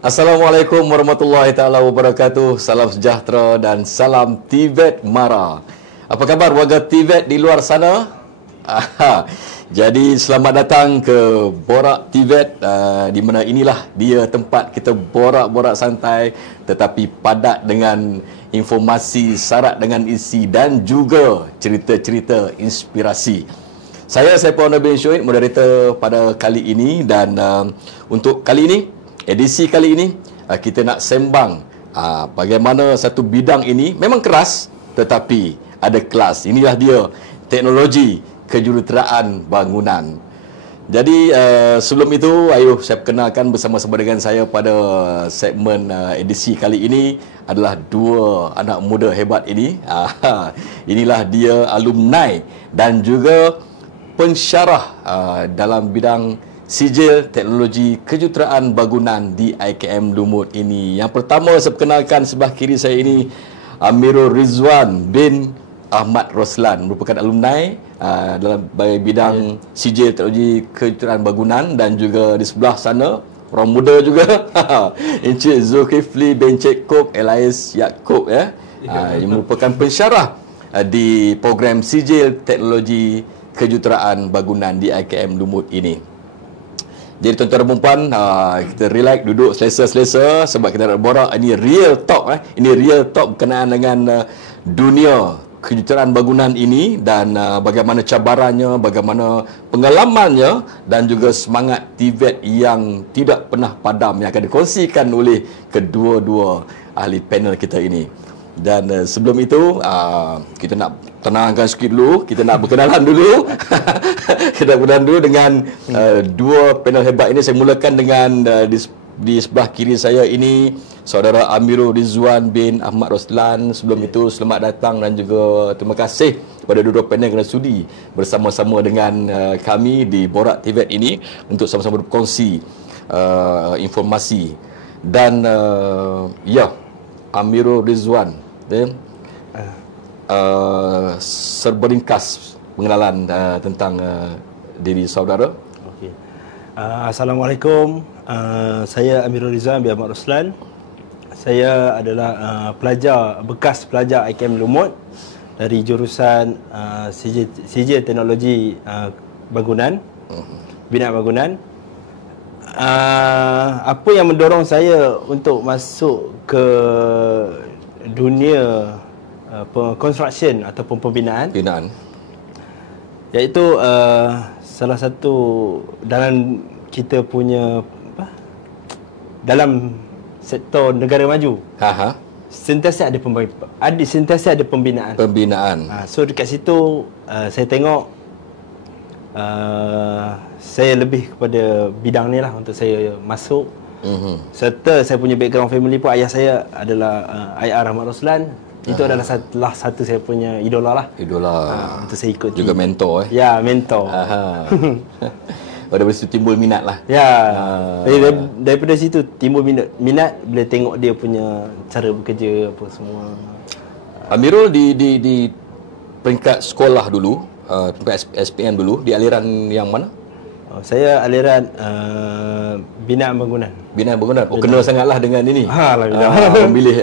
Assalamualaikum warahmatullahi taala wabarakatuh. Salam sejahtera dan salam Tibet Mara. Apa khabar warga Tibet di luar sana? Jadi selamat datang ke Borak Tibet, di mana inilah dia tempat kita borak-borak santai tetapi padat dengan informasi, syarat dengan isi dan juga cerita-cerita inspirasi. Saya Saiful Nabil Syuid, moderator pada kali ini, dan untuk kali ini, edisi kali ini, kita nak sembang bagaimana satu bidang ini memang keras tetapi ada kelas. Inilah dia teknologi kejuruteraan bangunan. Jadi sebelum itu, ayuh saya perkenalkan bersama-sama dengan saya pada segmen edisi kali ini adalah dua anak muda hebat ini. Inilah dia alumni dan juga pensyarah dalam bidang sijil teknologi kejuruteraan bangunan di IKM Lumut ini. Yang pertama saya perkenalkan, sebelah kiri saya ini Amirul Rizwan bin Ahmad Roslan, merupakan alumni dalam bidang sijil teknologi kejuruteraan bangunan, dan juga di sebelah sana orang muda juga Encik Zulkifli bin Cik Kok Elias Yaakob yang merupakan pensyarah di program sijil teknologi kejuruteraan bangunan di IKM Lumut ini. Jadi tuan-tuan dan perempuan, kita relax, duduk selesa-selesa sebab kita nak borak. Ini real talk, ini real talk berkenaan dengan dunia kejuruteraan bangunan ini, dan bagaimana cabarannya, bagaimana pengalamannya, dan juga semangat Tibet yang tidak pernah padam yang akan dikongsikan oleh kedua-dua ahli panel kita ini. Dan sebelum itu, kita nak tenangkan sikit dulu, kita nak berkenalan dulu. Kita berkenalan dulu dengan dua panel hebat ini. Saya mulakan dengan di sebelah kiri saya ini, saudara Amirul Rizwan bin Ahmad Roslan. Sebelum itu, selamat datang dan juga terima kasih kepada dua-dua panel kerana sudi bersama-sama dengan kami di Borak Tibet ini untuk sama-sama berkongsi informasi. Dan Amirul Rizwan, serba ringkas pengenalan tentang diri saudara. Okay. Assalamualaikum. Saya Amirul Rizwan bin Ahmad Roslan. Saya adalah bekas pelajar IKM Lumut dari jurusan sijil teknologi bangunan, bina bangunan. Apa yang mendorong saya untuk masuk ke dunia construction ataupun pembinaan, iaitu salah satu dalam kita punya dalam sektor negara maju, sentiasa ada pembinaan. So dekat situ saya tengok saya lebih kepada bidang ni lah untuk saya masuk. Serta saya punya background family pun, ayah saya adalah IR Ahmad Roslan. Itu adalah salah satu saya punya idola lah. Untuk saya ikut juga mentor. Ya, mentor. Dari situ timbul minat lah. Ya. Daripada situ timbul minat bila tengok dia punya cara bekerja apa semua. Amirul di peringkat sekolah dulu, SPM dulu, di aliran yang mana? Saya aliran binaan bangunan. Binaan bangunan. Kenal sangatlah dengan ini. Memilih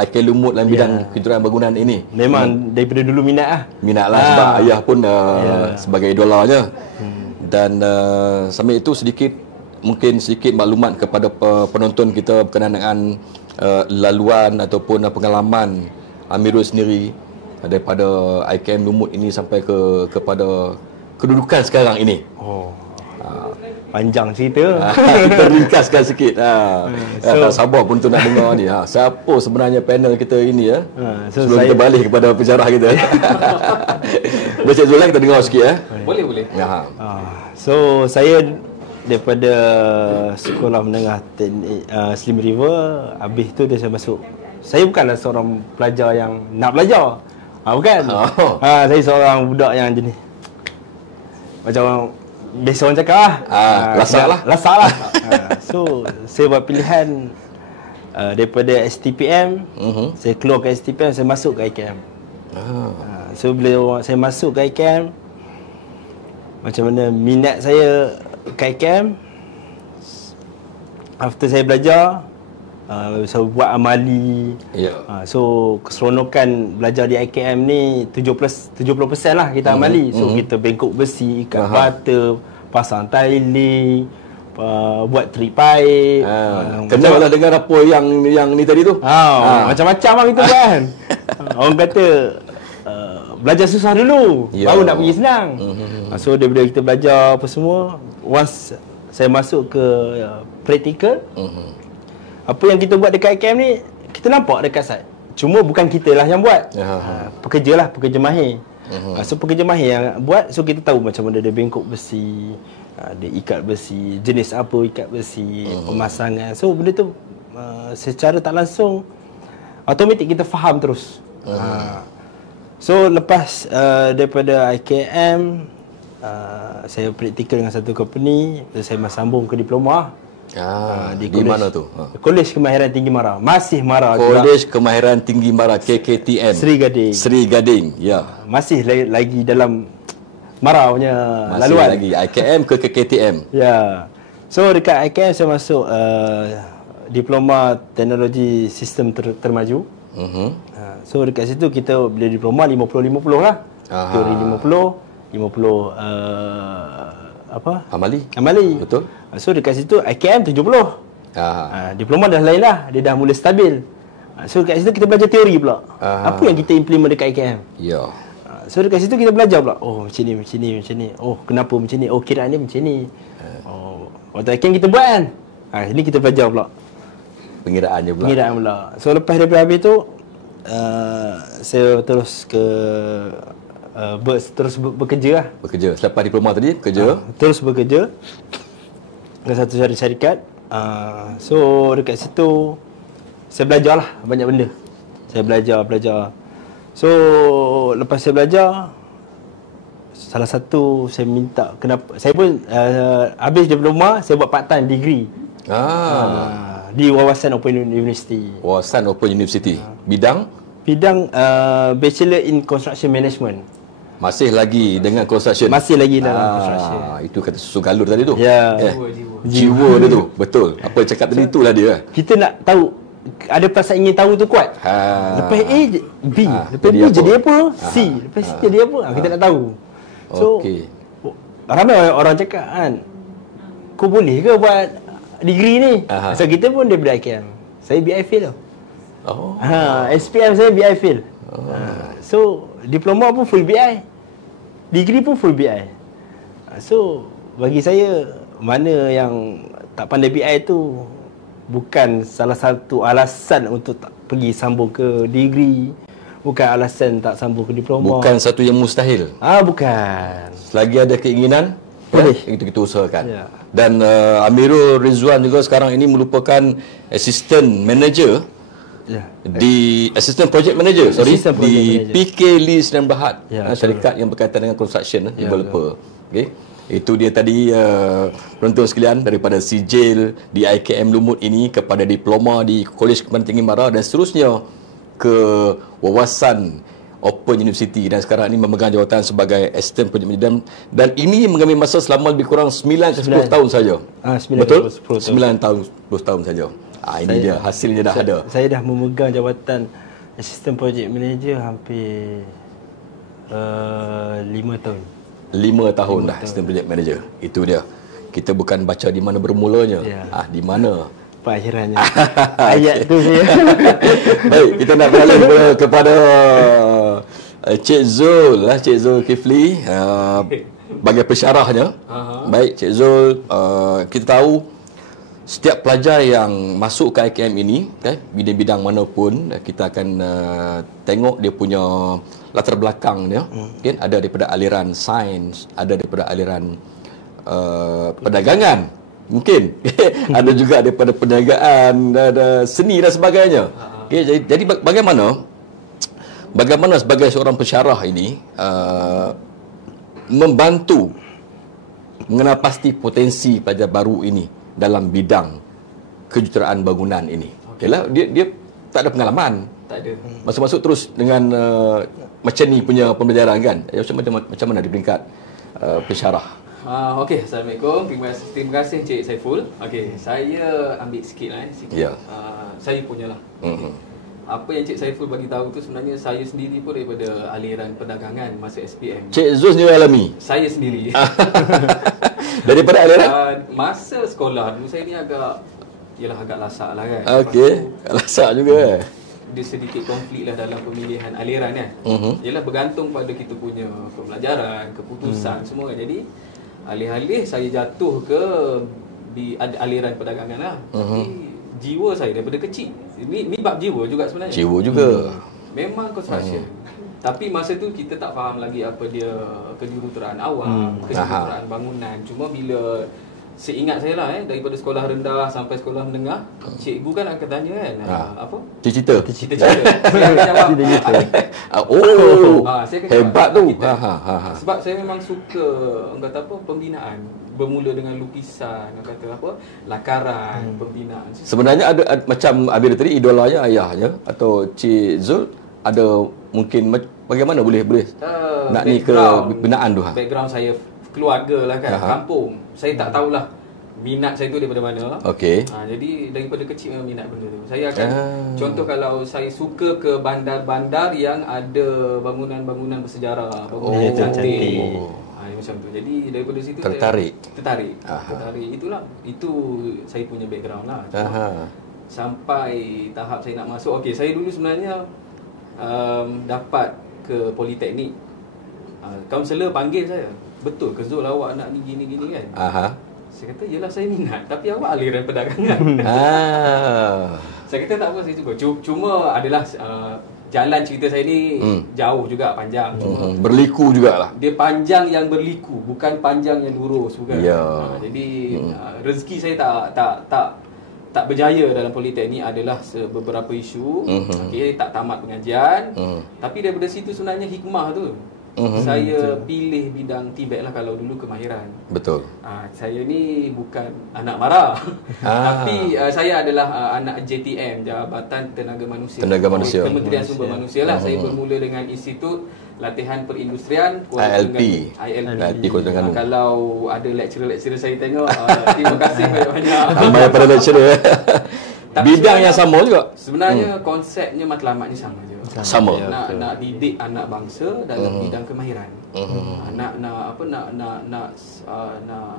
IKM Lumut dalam bidang kejuruteraan bangunan ini. Memang daripada dulu minat lah sebab ayah pun sebagai idolanya. Dan sambil itu mungkin sedikit maklumat kepada penonton kita berkenaan dengan laluan ataupun pengalaman Amirul sendiri daripada IKM Lumut ini sampai kepada kedudukan sekarang ini. Panjang cerita. Kita ringkaskan sikit. Tak sabar pun tu nak dengar ni. Siapa sebenarnya panel kita ini sebelum kita balik kepada pensyarah kita. Encik Zulan, kita dengar sikit. Boleh. So saya daripada sekolah menengah teknik Slim River, habis tu saya masuk. Saya bukanlah seorang pelajar yang nak belajar. Bukan. Saya seorang budak yang jenis macam biasa orang cakap lasak lah. So saya buat pilihan daripada STPM. Saya keluar ke STPM, saya masuk ke IKM. So bila saya masuk ke IKM, macam mana minat saya ke IKM, after saya belajar, saya buat amali. So keseronokan belajar di IKM ni 70% lah kita amali. So kita bengkok besi, ikat bata, pasang tiling, buat trik paip. Kenal lah dengan apa yang ni tadi tu. Macam-macam lah kita buat kan. Orang kata belajar susah dulu, baru nak pergi senang. So daripada kita belajar apa semua, once saya masuk ke practical, apa yang kita buat dekat IKM ni kita nampak dekat site. Cuma bukan kita lah yang buat. Pekerja mahir. So pekerja mahir yang buat, so kita tahu macam mana dia bengkok besi, dia ikat besi, jenis apa ikat besi, pemasangan. So benda tu secara tak langsung automatik kita faham terus. So lepas daripada IKM, saya praktikal dengan satu company, saya sambung ke diploma. Di mana tu? Kolej Kemahiran Tinggi Mara. Masih Mara juga. Kolej Kemahiran Tinggi Mara, KKTM. Seri Gading. Ya. Masih lagi dalam Mara punya masih laluan. Lagi IKM ke KKTM. Ya. So dekat IKM saya masuk diploma teknologi sistem termaju. So dekat situ kita bila diploma 50-50 lah. Teori 50 amali. Betul. So dekat situ IKM 70. Diploma dah lain lah, dia dah mula stabil. So dekat situ kita belajar teori pula. Apa yang kita implement dekat IKM. Ya. So dekat situ kita belajar pula. Oh macam ni. Oh kenapa macam ni. Oh kiraan ni macam ni. Waktu IKM kita buat kan. Ini kita belajar pula. Pengiraan pula. So lepas daripada habis tu, saya terus ke terus bekerja lah. Selepas diploma tadi bekerja. Terus bekerja dengan satu syarikat. So dekat situ saya belajar lah banyak benda. Saya belajar. So lepas saya belajar, salah satu saya minta, kenapa saya pun habis diploma saya buat part time degree. Di Wawasan Open University. Bidang Bachelor in Construction Management. Masih lagi dengan construction. Masih lagi dalam construction. Itu kata susu galur tadi tu. Ya. Jiwa dia tu. Betul. Apa cakap tadi itulah dia. Kita nak tahu, ada perasaan ingin tahu tu kuat. Lepas A B, lepas B jadi apa? C, lepas C jadi apa? Kita nak tahu. So ramai orang cakap kan, kau boleh ke buat degree ni? So kita pun daripada IKM. Saya BI fail tau. SPM saya BI fail. So diploma pun full BI, degree pun full BI. So bagi saya, mana yang tak pandai BI tu bukan salah satu alasan untuk tak pergi sambung ke degree, bukan alasan tak sambung ke diploma, bukan satu yang mustahil. Bukan. Selagi ada keinginan, boleh itu kita usahakan. Dan Amirul Rizwan juga sekarang ini merupakan assistant manager di assistant project manager di PK Lee Sdn Bhd, syarikat yang berkaitan dengan construction developer. Itu dia tadi penonton sekalian, daripada sijil di IKM Lumut ini kepada diploma di Kolej Kemahiran Tinggi Mara dan seterusnya ke Wawasan Open University, dan sekarang ini memegang jawatan sebagai Assistant Project Manager, dan ini mengambil masa selama lebih kurang 9 ke 10 tahun saja. 9 betul? 10 tahun, 10 tahun saja. Ini dia hasilnya dah ada. Saya dah memegang jawatan Assistant Project Manager hampir 5 tahun. 5 tahun dah Assistant Project Manager. Itu dia. Kita bukan baca di mana bermulanya, di mana perakhirannya. Ayat tu saya. Baik, kita nak beralih kepada Cik Zul lah, Cik Zul Kifli bagi pensyarahnya. Baik, Cik Zul, kita tahu setiap pelajar yang masuk ke IKM ini, bidang-bidang manapun, kita akan tengok dia punya latar belakang dia. Ada daripada aliran sains, ada daripada aliran perdagangan, mungkin ada juga daripada perniagaan, ada seni dan sebagainya. Jadi bagaimana sebagai seorang pensyarah ini membantu mengenal pasti potensi pelajar baru ini dalam bidang kejuruteraan bangunan ini. Dia tak ada pengalaman. Tak ada. Masuk-masuk terus dengan macam ni punya pembelajaran kan. Macam mana di peringkat pensyarah? Okey, Assalamualaikum. Terima kasih Encik Saiful. Okey, saya ambil sikit lah sikit. Ya. Saya punyalah. Apa yang Encik Saiful bagi tahu tu sebenarnya saya sendiri pun daripada aliran perdagangan masa SPM. Cik Zul sendiri alami? Saya sendiri. Daripada aliran? Masa sekolah dulu saya ni agak lasak lah kan. Okey, lasak juga. Dia sedikit konflik lah dalam pemilihan aliran kan. Ialah bergantung pada kita punya pembelajaran, keputusan semua kan. Jadi alih-alih saya jatuh ke di aliran perdagangan lah. Tapi jiwa saya daripada kecil. Ni bab jiwa juga sebenarnya. Jiwa juga. Memang construction. Tapi masa tu kita tak faham lagi apa dia kejuruteraan awam, kejuruteraan bangunan. Cuma bila seingat saya lah daripada sekolah rendah sampai sekolah menengah, cikgu kan akan tanya kan apa? Cita-cita. Saya akan jawab. Saya akan hebat tu. Sebab saya memang suka orang kata apa pembinaan. Bermula dengan lukisan, orang kata apa? Lakaran, pembinaan. Sebenarnya ada macam Abir tadi idolanya ayahnya atau Cik Zul ada mungkin bagaimana boleh nak ni ke binaan tu? Background saya keluarga lah kan, kampung. Saya tak tahulah minat saya tu daripada mana. Okey. Jadi daripada kecil memang minat benda tu. Saya akan contoh kalau saya suka ke bandar-bandar yang ada bangunan-bangunan bersejarah, bangunan cantik. Macam tu. Jadi daripada situ tertarik. Tertarik. Itulah. Itu saya punya background lah. Sampai tahap saya nak masuk. Okey, saya dulu sebenarnya dapat ke Politeknik. Kaunselor panggil saya. Betul ke Zul awak nak ni gini-gini kan? Saya kata, yelah saya minat. Tapi awak aliran perdagangan. Saya kata tak apa, saya cuba. Cuma adalah jalan cerita saya ni jauh juga, panjang. Berliku jugalah. Dia panjang yang berliku, bukan panjang yang lurus, bukan. Jadi rezeki saya tak berjaya dalam Politeknik adalah beberapa isu. Okey, tak tamat pengajian. Tapi daripada situ sebenarnya hikmah tu. Saya pilih bidang TVET lah kalau dulu kemahiran. Betul. Saya ni bukan anak mara. Tapi saya adalah anak JTM, Jabatan Tenaga Manusia. Kementerian Sumber Manusia lah. Saya bermula dengan Institut Latihan Perindustrian Kuala ILP. Kuala Terengganu. Kalau ada lecturer-lecturer saya tengok, terima kasih banyak-banyak. Ramai pada lecturer. Bidang yang sama juga. Sebenarnya konsepnya matlamatnya sama je. Sama. Nak didik anak bangsa dalam bidang kemahiran. Nak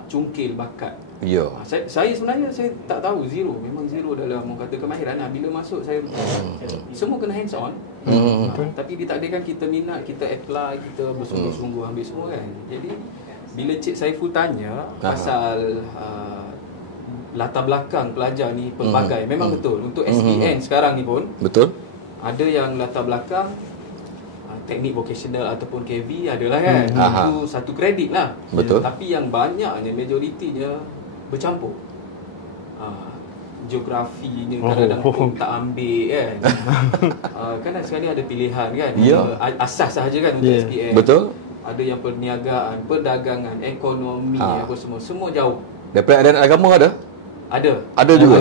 cungkil bakat. Ya. Saya sebenarnya saya tak tahu, zero, memang zero dalam orang kata kemahiran. Bila masuk saya semua kena hands on. Tapi ditakdirkan kita minat, kita apply, kita bersungguh-sungguh ambil semua kan. Jadi bila Cik Saiful tanya pasal latar belakang pelajar ni pelbagai, memang betul. Untuk SPN sekarang ni pun betul. Ada yang latar belakang teknik vocational ataupun KV adalah kan. Itu satu kredit lah. Betul. Tapi yang banyaknya, majoritinya bercampur. Geografinya kadang-kadang pun tak ambil kan. Kan sekarang ni ada pilihan kan. Asas sahaja kan untuk SPN. Betul. Ada yang perniagaan, perdagangan, ekonomi, apa semua jauh. Daripada adat agama ada? Ada juga.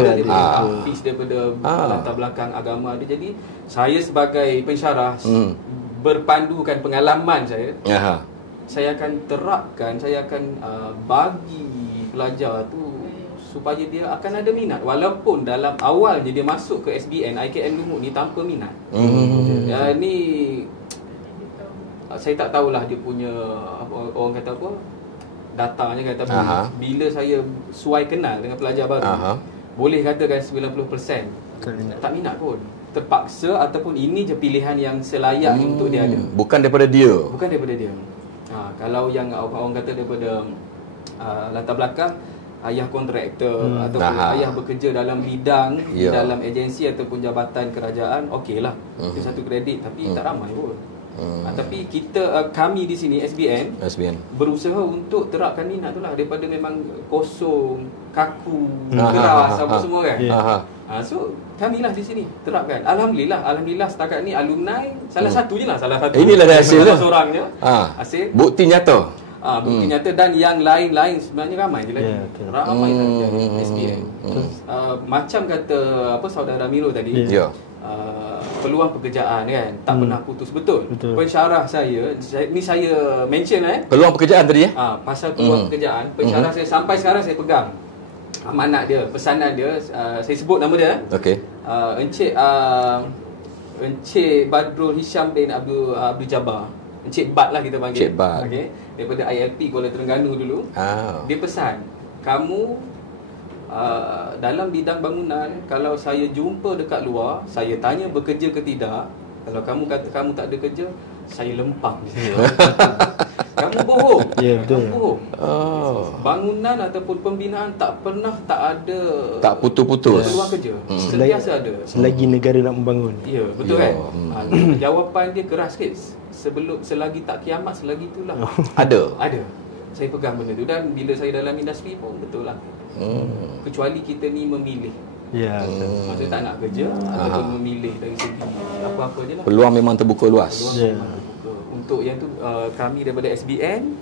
Fix daripada latar belakang agama ada. Jadi saya sebagai pensyarah berpandukan pengalaman saya akan terapkan, saya akan bagi pelajar tu supaya dia akan ada minat walaupun dalam awalnya dia masuk ke SBN IKM Lumut ni tanpa minat. Ni saya tak tahulah dia punya orang kata apa, datanya kan. Tapi bila saya suai kenal dengan pelajar baru, boleh katakan 90% tak minat pun, terpaksa, ataupun ini je pilihan yang selayak untuk dia ada. Bukan daripada dia. Kalau yang orang kata daripada latar belakang ayah kontraktor ataupun ayah bekerja dalam bidang dalam agensi ataupun jabatan kerajaan, okeylah, itu satu kredit. Tapi tak ramai pun. Tapi kami di sini SBN berusaha untuk terapkan minat tu lah, daripada memang kosong, kaku, keras apa semua kan. So kami lah di sini terapkan. Alhamdulillah setakat ni alumni salah satu je lah, inilah hasil lah. Seorangnya hasil bukti nyata. Bukti nyata. Dan yang lain-lain sebenarnya ramai je lagi. Ramai saja SBN. Macam kata apa saudara Miro tadi, peluang pekerjaan kan, tak pernah putus. Betul. Pensyarah saya mention Peluang pekerjaan tadi pasal peluang pekerjaan, pensyarah saya sampai sekarang saya pegang amanat dia, pesanan dia, saya sebut nama dia. Okey. Encik Badrul Hisham bin Abdul Jabbar. Encik Bad lah kita panggil. Encik Bad. Okey. Daripada ILP Kuala Terengganu dulu. Dia pesan, kamu dalam bidang bangunan, kalau saya jumpa dekat luar, saya tanya bekerja ke tidak. Kalau kamu kata kamu tak ada kerja, saya lempang di sini. Kamu bohong. Kamu bohong. Bangunan ataupun pembinaan tak ada, tak putus-putus peluang kerja. Sentiasa ada. Selagi negara nak membangun. Ya, betul kan? Jawapan dia keras sikit. Selagi tak kiamat, selagi itulah. Ada. Saya pegang benda tu, dan bila saya dalam industri pun betul lah. Kecuali kita ni memilih. Ya. Maksudnya tak nak kerja ataupun memilih dari segi apa-apa je lah. Peluang memang terbuka luas. Untuk yang tu kami daripada SBN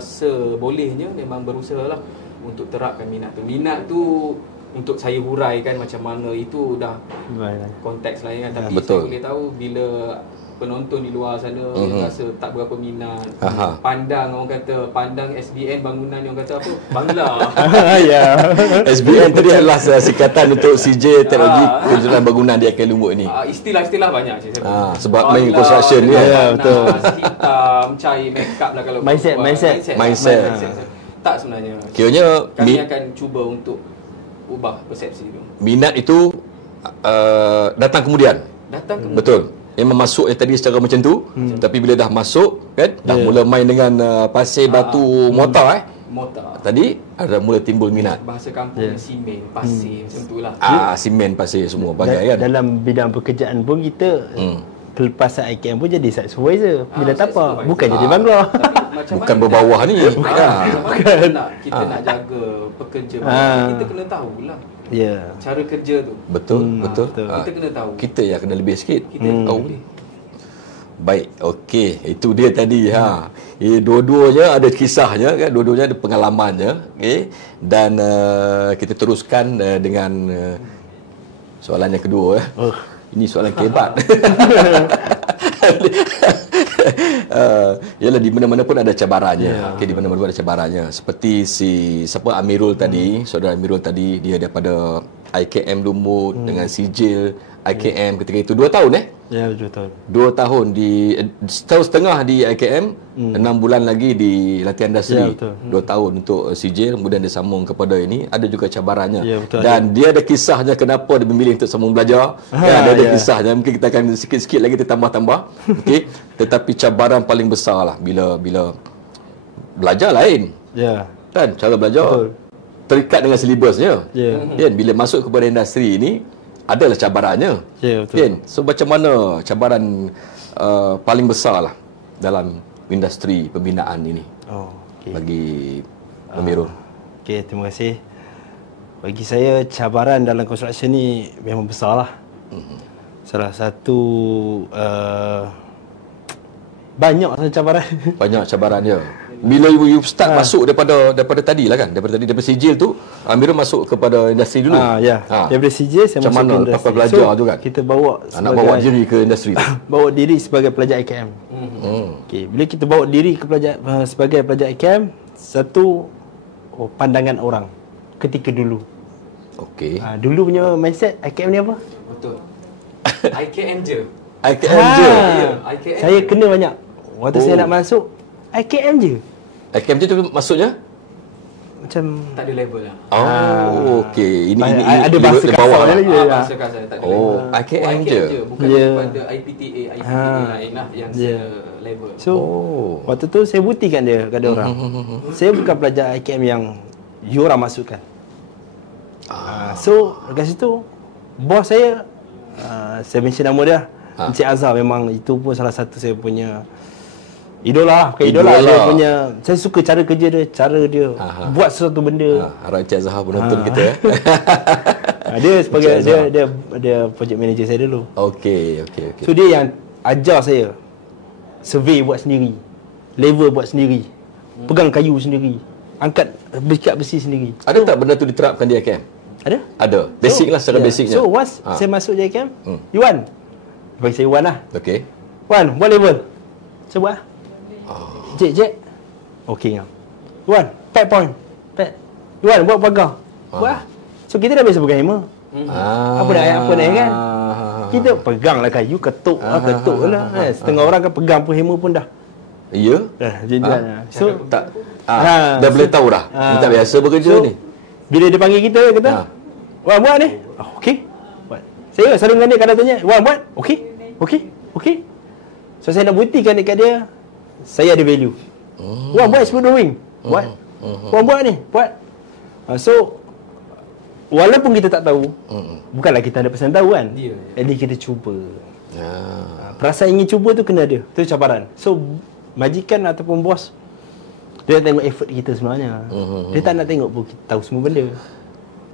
sebolehnya memang berusaha lah untuk terapkan minat tu. Minat tu untuk saya huraikan macam mana, itu dah konteks lain kan. Tapi betul. Saya boleh tahu bila penonton di luar sana yang rasa tak berapa minat, orang kata pandang SBN bangunan, yang kata apa, bangla. SBN tadi adalah singkatan untuk CJ Teknologi Kejuruteraan Bangunan di Akan Lumbuk ni. Istilah-istilah banyak je sebab main construction ni. Hitam, cair, make up lah kalau mindset. Tak sebenarnya. Kiranya kami akan cuba untuk ubah persepsi tu. Minat itu datang kemudian. Betul. Memang masuk tadi secara macam tu, tapi bila dah masuk kan, dah mula main dengan pasir, batu, mortar tadi ada mula timbul minat. Bahasa kampung simen, pasir, macam tu lah. Simen, pasir, semua bagai kan. Dalam bidang pekerjaan pun kita pelepasan IKM pun jadi site supervisor. Bila tak apa, bukan jadi bangla. Bukan berbawah ni. Kita nak jaga pekerja, kita kena tahulah cara kerja tu. Betul. Kita kena tahu. Kita yang kena lebih sikit. Baik, okey. Itu dia tadi. Dua-duanya ada kisahnya kan, dua-duanya ada pengalamannya. Okey. Dan kita teruskan dengan soalan yang kedua. Ini soalan kebat. Yalah, di mana-mana pun ada cabarannya. Okey, di mana-mana pun ada cabarannya. Seperti Amirul tadi, saudara Amirul tadi, dia daripada IKM Lumut dengan sijil IKM ketika itu 2 tahun Ya, 2 tahun. 2 tahun di setahun setengah di IKM, 6 bulan lagi di latihan dasari. 2 tahun untuk sijil, kemudian dia sambung kepada ini. Ada juga cabarannya. Dan dia ada kisahnya kenapa dia memilih untuk sambung belajar. Ada kisahnya, mungkin kita akan sikit-sikit lagi kita tambah-tambah. Okey. Tetapi cabaran paling besar lah bila belajar lain. Kan cara belajar terikat dengan silibusnya. Kan bila masuk kepada industri ini adalah cabarannya. Kan? So macam mana cabaran paling besar lah dalam industri pembinaan ini bagi Amirul? Okey, terima kasih. Bagi saya cabaran dalam construction ni memang besar lah. Salah satu banyak cabaran. Banyak cabaran dia. Bila you start masuk daripada tadi lah kan, daripada sijil tu, Amirul masuk kepada industri dulu. Daripada sijil saya macam masuk ke industri. Macam mana belajar tu kan? Kita bawa bawa diri ke industri tu. Bawa diri sebagai pelajar IKM. Okey, bila kita bawa diri ke sebagai pelajar IKM, satu pandangan orang ketika dulu. Okey. Dulu punya mindset IKM ni apa? Betul. IKM je. IKM je. IKM saya kena banyak. Waktu saya nak masuk, IKM je. IKM je tu maksudnya? Macam tak ada level lah. Okey. Ini ada bahasa kasar lagi. Bahasa kasar tak ada level. IKM je. Bukan daripada IPTA lain lah yang level. So, waktu tu saya buktikan dia kepada orang. Saya bukan pelajar IKM yang you orang masukkan. So, dekat situ bos saya mention nama dia, Encik Azhar. Memang itu pun salah satu saya punya idola. Dia punya, saya suka cara kerja dia, cara dia buat sesuatu benda. Harap Encik Azhar penonton kita. Dia sebagai dia project manager saya dulu. Okey. So dia yang ajar saya survey buat sendiri, level buat sendiri, pegang kayu sendiri, angkat besi sendiri. Ada tak benda tu diterapkan di IKM? Ada? Ada. Basic lah secara basicnya. So once saya masuk JKM, Iwan bagi saya Iwan lah. Okey. Wan, buat level. Saya buat lah. Cek. Okey ngam. Iwan, pack point. Pack. Iwan, buat pagar. Buat lah. So kita dah biasa pegang hammer. Apa dah kan? Kita pegang lah kayu, ketuk lah. Setengah orang kan pegang pun hammer pun dah. Ya? So Tak dah boleh tahu dah. Ni tak biasa bekerja ni. Bila dia panggil kita, kata, Wan buat ni. Okey. Buat. Saya selalu dengan dia kadang tanya, Wan buat? Okey. So saya nak buktikan dekat dia, saya ada value. Wan buat explode wing. Buat. Wan buat ni. Buat. So walaupun kita tak tahu, bukanlah kita 100% tahu kan. Jadi kita cuba. Perasaan ingin cuba tu kena ada. Tu cabaran. So majikan ataupun bos, dia nak tengok effort kita sebenarnya. Dia tak nak tengok pun kita tahu semua benda.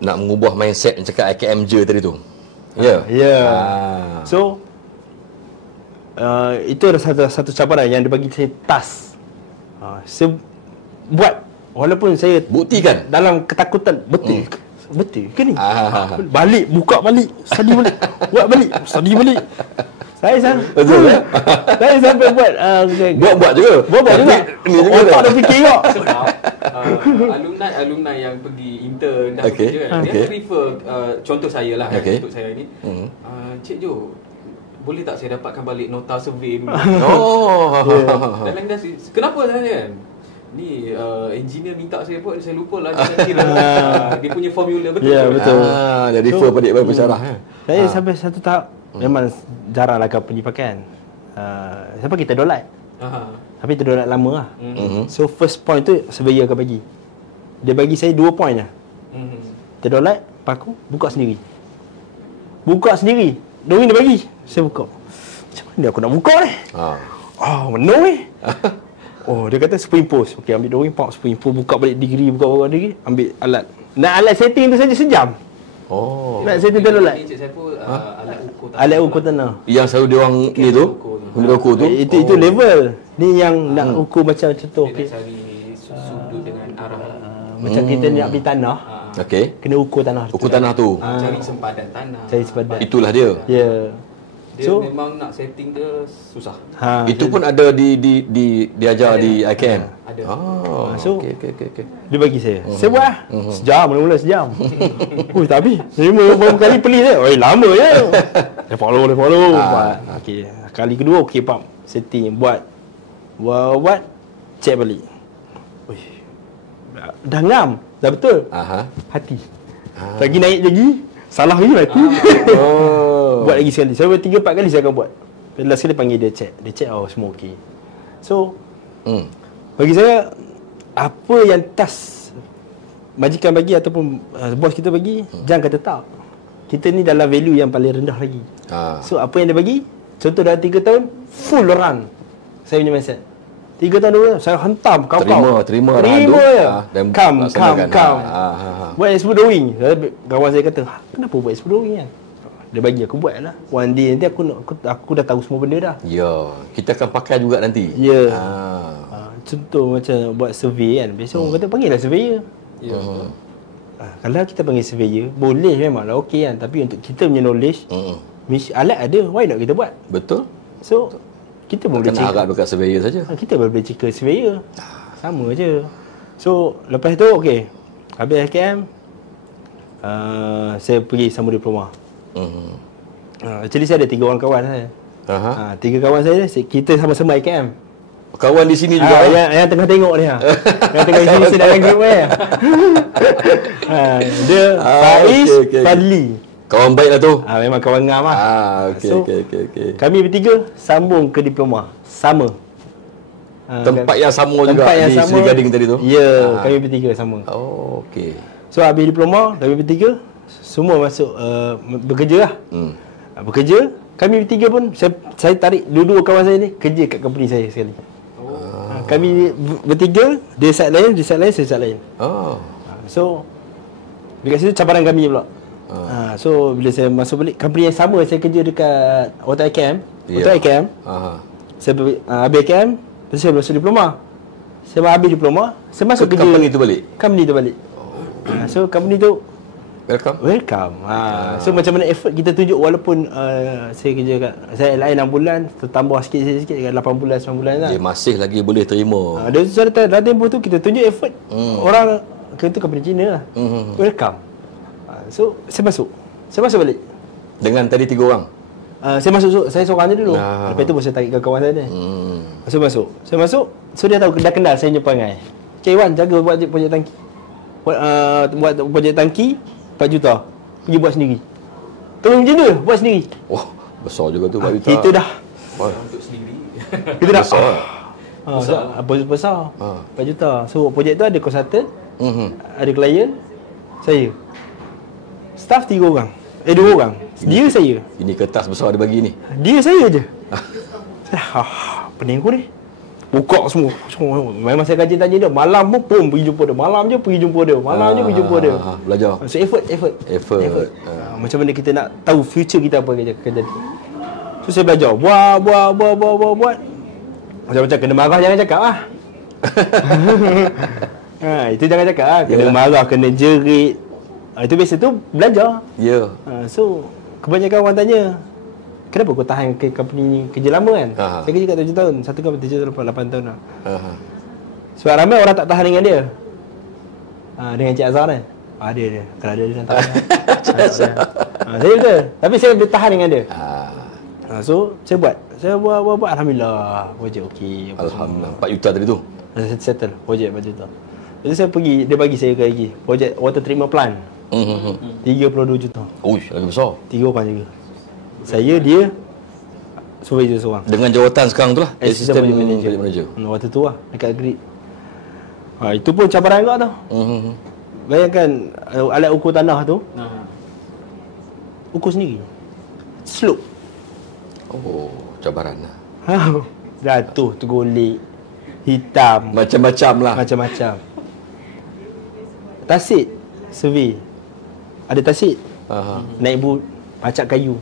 Nak mengubah mindset yang cakap IKM je tadi tu. Ya. So itu adalah satu cabaran yang dia bagi saya task. Saya buat walaupun saya buktikan dalam ketakutan. Betul ke ni? Balik, buka balik, study balik. Buat balik, study balik. Saya sampai buat buat juga. Buat juga. Otak dah fikir kok. Alumni yang pergi intern dah kerja kan. Dia prefer contoh saya lah untuk saya ni. Cik Jo, boleh tak saya dapatkan balik nota survey dulu? Dalam industri. Kenapa sebenarnya kan? Ni engineer minta saya buat, saya lupa lah dia kira dia punya formula betul. Ya, betul. Dia refer pada dia bersyarah. Saya sampai satu tahap memang jaranglah company pakai kan. Siapa kita dolat. Tapi kita dolat lama lah. So first point tu surveyor akan bagi. Dia bagi saya 2 point lah. Kita dolat, paku, buka sendiri. Dongeng dia bagi. Saya buka. Macam mana aku nak buka ni? Menung ni. Dia kata superimpose. Okey, ambil dongeng, superimpose, buka balik degree, ambil alat. Nak alat setting tu saja sejam. Nak setting tu alat. Alat ukur tanah. Yang selalu dia orang ni tu, ukur tu. Itu level. Ni yang nak ukur macam contoh. Okey. Cari sudut dengan arah. Macam kita nak beli tanah. Okey. Kena ukur tanah. Ukur tanah tu. Cari sempadan tanah. Itulah dia. Ya. Dia memang nak setting dia susah. Itu pun ada diajar di IKM. Ada. So okey. dia bagi saya. Saya buat lah. Sejam, mula-mula sejam. Tak habis. Saya berapa kali pelik saya. Lama je. Dia follow. Okey. Kali kedua, okey, pump. Setting, buat. Check balik. Dah ngam. Dah betul. Hati. Lagi naik lagi. Salah lagi mati. Buat lagi sekali. Saya buat 3-4 kali saya akan buat. Last sekali panggil dia check. Dia check, semua okey. So bagi saya, apa yang task majikan bagi ataupun bos kita bagi, jangan kata tak. Kita ni dalam value yang paling rendah lagi. So apa yang dia bagi, contoh dalam 3 tahun full run. Saya punya mindset 3 tahun dulu saya hantam kau-kau. Terima je. Come. Buat explode wing. Kawan saya kata, kenapa buat explode wing kan? Dia bagi aku buat lah. One day nanti aku dah tahu semua benda dah. Ya, kita akan pakai juga nanti. Ya. Contoh macam buat survey kan. Biasa orang kata panggil lah surveyor. Ya. Kalau kita panggil surveyor, boleh memanglah okey kan. Tapi untuk kita punya knowledge, alat ada, why not kita buat? Betul. So kita boleh kena harap dekat surveyor saja. Kita boleh cek surveyor. Sama je. So lepas tu okey. Habis IKM, saya pergi sambung diploma. Actually saya ada 3 orang kawan saya. 3 kawan saya, kita sama-sama IKM. Kawan di sini juga. Yang tengah tengok dia. Yang tengah di sini sedang grup dia. Dia Faiz, Fadli. Kawan baik lah tu. Memang kawan ngam lah. Okey. Kami bertiga sambung ke diploma. Sama. Tempat yang sama juga di Seri Gading tadi tu? Ya, kami bertiga sama. Okey. So habis diploma, kami bertiga semua masuk bekerja lah. Bekerja, kami bertiga pun saya tarik dua kawan saya ni kerja kat company saya sekali. Kami bertiga, dia side lain, saya side lain. So dekat situ cabaran kami pula. So bila saya masuk balik company yang sama, saya kerja dekat Hotel IKM. Saya habis IKM, lepas saya masuk diploma. Saya habis diploma, saya masuk kerja company tu balik. So company tu welcome. So macam mana effort kita tunjuk, walaupun saya kerja kat saya lain 6 bulan, tertambah sikit-sikit kat 8 bulan 9 bulan lah. Dia masih lagi boleh terima. Dari dalam tempoh tu kita tunjuk effort. Orang kita company Cina lah. Welcome. So saya masuk balik. Dengan tadi 3 orang. Saya seorang je dulu. Lepas tu saya tarik ke kawan saya ni. Saya masuk. So dia tahu, dah kenal saya punya perangai. Cik Iwan, jaga buat projek tangki. Buat projek tangki 4 juta. Pergi buat sendiri. Terus macam tu, buat sendiri. Oh, besar juga tu 4 juta. Kita dah Untuk sendiri. kita dah Besar. besar. 4 juta. So projek tu ada consultant, ada klien, saya. Staff 3 orang. 2 orang. Dia saya. Ini kertas besar dia bagi ni. Dia saya je. Pening aku ni. Buka semua. Memang saya kaji tanya dia. Malam pun pergi jumpa dia. Malam je pergi jumpa dia. Belajar. So effort. Macam mana kita nak tahu future kita apa akan jadi. So saya belajar. Buat. Macam-macam kena marah jangan cakap lah. Itu jangan cakap lah. Kena marah, kena jerit. Itu biasa tu belajar. Ya. So kebanyakan orang tanya, kenapa kau tahan ke company ni kerja lama kan? Saya kerja kat 7 tahun. Satu company 7 tahun, 8 tahun lah. Sebab ramai orang tak tahan dengan dia. Dengan Cik Azhar kan? Dia. Kalau ada dia tak tahan. Saya betul. Tapi saya boleh tahan dengan dia. So saya buat. Alhamdulillah. Projek okey. Alhamdulillah. 4 juta tadi tu. Saya settle projek 4 juta. Jadi saya pergi, dia bagi saya lagi projek water treatment plant. 32 juta. Uish, lagi besar. 3 orang jaga. Saya, dia, supervisor seorang. Dengan jawatan sekarang tu lah, Assistant Assistant Project Manager. Waktu tu lah, dekat grid. Itu pun cabaran juga tau. Bayangkan alat ukur tanah tu, ukur sendiri. Slope. Oh, cabaran lah. Jatuh, tergolek, hitam, Macam-macam lah. macam-macam. Tasik, survey. Ada tasik, naik boot, pacak kayu.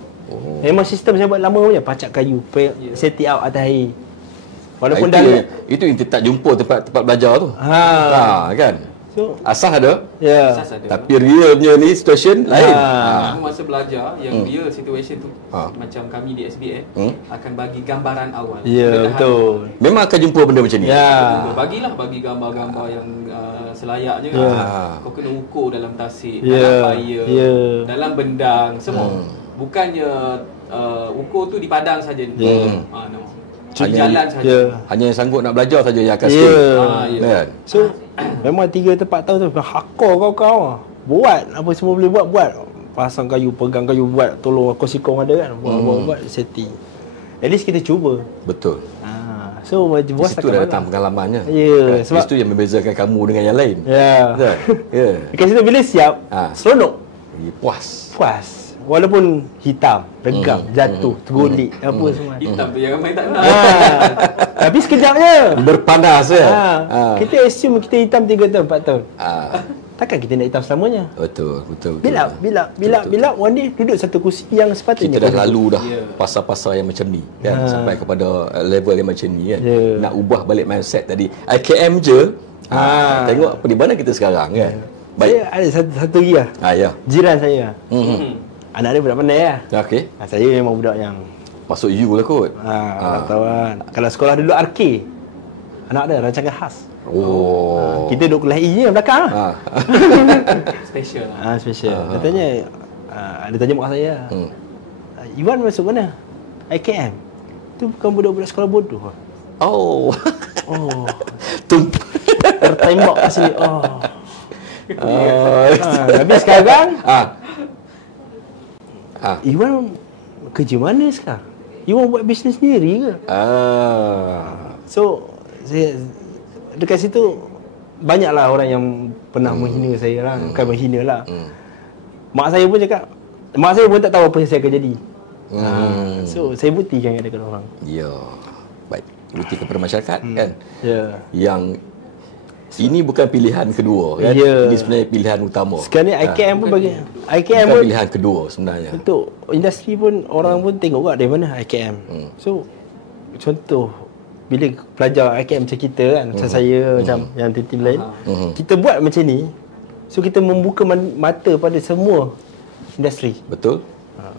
Memang sistem saya buat lama punya, pacak kayu, setting out atas air. Walaupun itu yang tak jumpa tempat belajar tu. Kan? So, Asas ada, ya. Asas ada. tapi realnya ni situation lain. Masa belajar yang real situation tu macam kami di SBM akan bagi gambaran awal. Ya, betul. Memang akan jumpa benda macam ni. Ya. Bagi gambar-gambar yang selayaknya. Kau kena ukur dalam tasik, Ya. dalam fire, dalam bendang, semua. Bukannya ukur tu di padang saja. No. Jalan saja. Hanya yang sanggup nak belajar saja yang akan Ya. stay. Kan? So memang 3-4 tahun tu hardcore kau. Buat apa semua boleh buat. Pasang kayu, pegang kayu, buat, tolong kosikong ada kan. Buat setting. At least kita cuba. Betul. So macam buat Situ dah datang pengalamannya. Ya, Sebab itu yang membezakan kamu dengan yang lain. Ya. Betul? Ya. Dekat situ bila siap, seronok. Puas. Walaupun hitam, regam, jatuh, tergolek, apa semua. Hitam tu yang ramai tak nak. Tapi sekejap je. Berpanas ya. Kita assume kita hitam 3 tahun, 4 tahun. Takkan kita nak hitam selamanya. Betul. Bila one day duduk satu kursi yang sepatutnya. Kita dah lalu dah pasal-pasal yang macam ni kan, sampai kepada level yang macam ni kan. Nak ubah balik mindset tadi. IKM je. Tengok apa di mana kita sekarang kan. Saya ada satu lagi lah. Ya. Jiran saya. Anak dia budak pandai lah. Okey. Saya memang budak yang Masuk U lah kot. tak tahu kan. Kalau sekolah dulu arcade, anak dia rancangan khas. Kita duduk kelas E je belakang lah. Special lah. Special. Katanya dia tanya mak saya, Iwan masuk mana? IKM. Tu bukan budak-budak sekolah bodoh. Tertembak kat sini. Tapi sekarang Iwan kerja mana sekarang? Iwan buat bisnes sendiri ke? So saya dekat situ banyaklah orang yang pernah menghina saya lah. Bukan menghina lah. Mak saya pun cakap, mak saya pun tak tahu apa yang saya akan jadi. So saya buktikan kepada orang. Ya. Baik. Bukti kepada masyarakat kan. Yang ini bukan pilihan kedua kan. Ini sebenarnya pilihan utama. Sekarang ni IKM pun bagi IKM bukan pun pilihan kedua sebenarnya. Betul. Industri pun orang pun tengok kat dari mana IKM. So contoh bila pelajar IKM macam kita kan, macam saya, macam yang tim lain, kita buat macam ni, So kita membuka mata pada semua industri. Betul?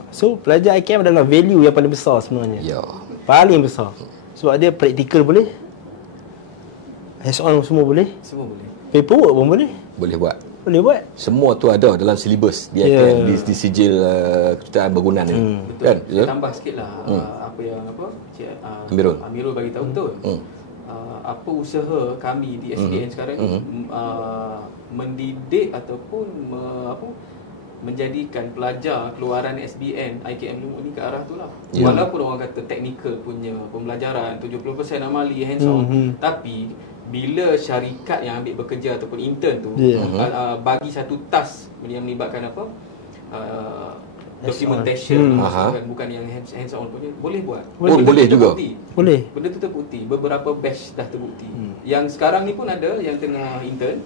So pelajar IKM adalah value yang paling besar sebenarnya. Ya. Paling besar. Sebab dia praktikal boleh, hands on semua boleh, Semua boleh. paperwork pun boleh. Boleh buat. Boleh buat. Semua tu ada dalam silibus di IKM, di sijil kejuruteraan bangunan ni. Betul. Kan? Saya tambah sikit lah apa yang Cik Amirul bagi tahu betul. Apa usaha kami di SDN sekarang ni mendidik ataupun menjadikan pelajar keluaran SBN IKM Lumut ni ke arah tu lah. Walaupun orang kata teknikal punya pembelajaran 70% amali hands on, tapi bila syarikat yang ambil bekerja ataupun intern tu bagi satu task yang melibatkan apa documentation bukan yang hands on punya, boleh buat. Boleh juga. Boleh. Benda tu terbukti. Beberapa batch dah terbukti. Yang sekarang ni pun ada yang tengah intern.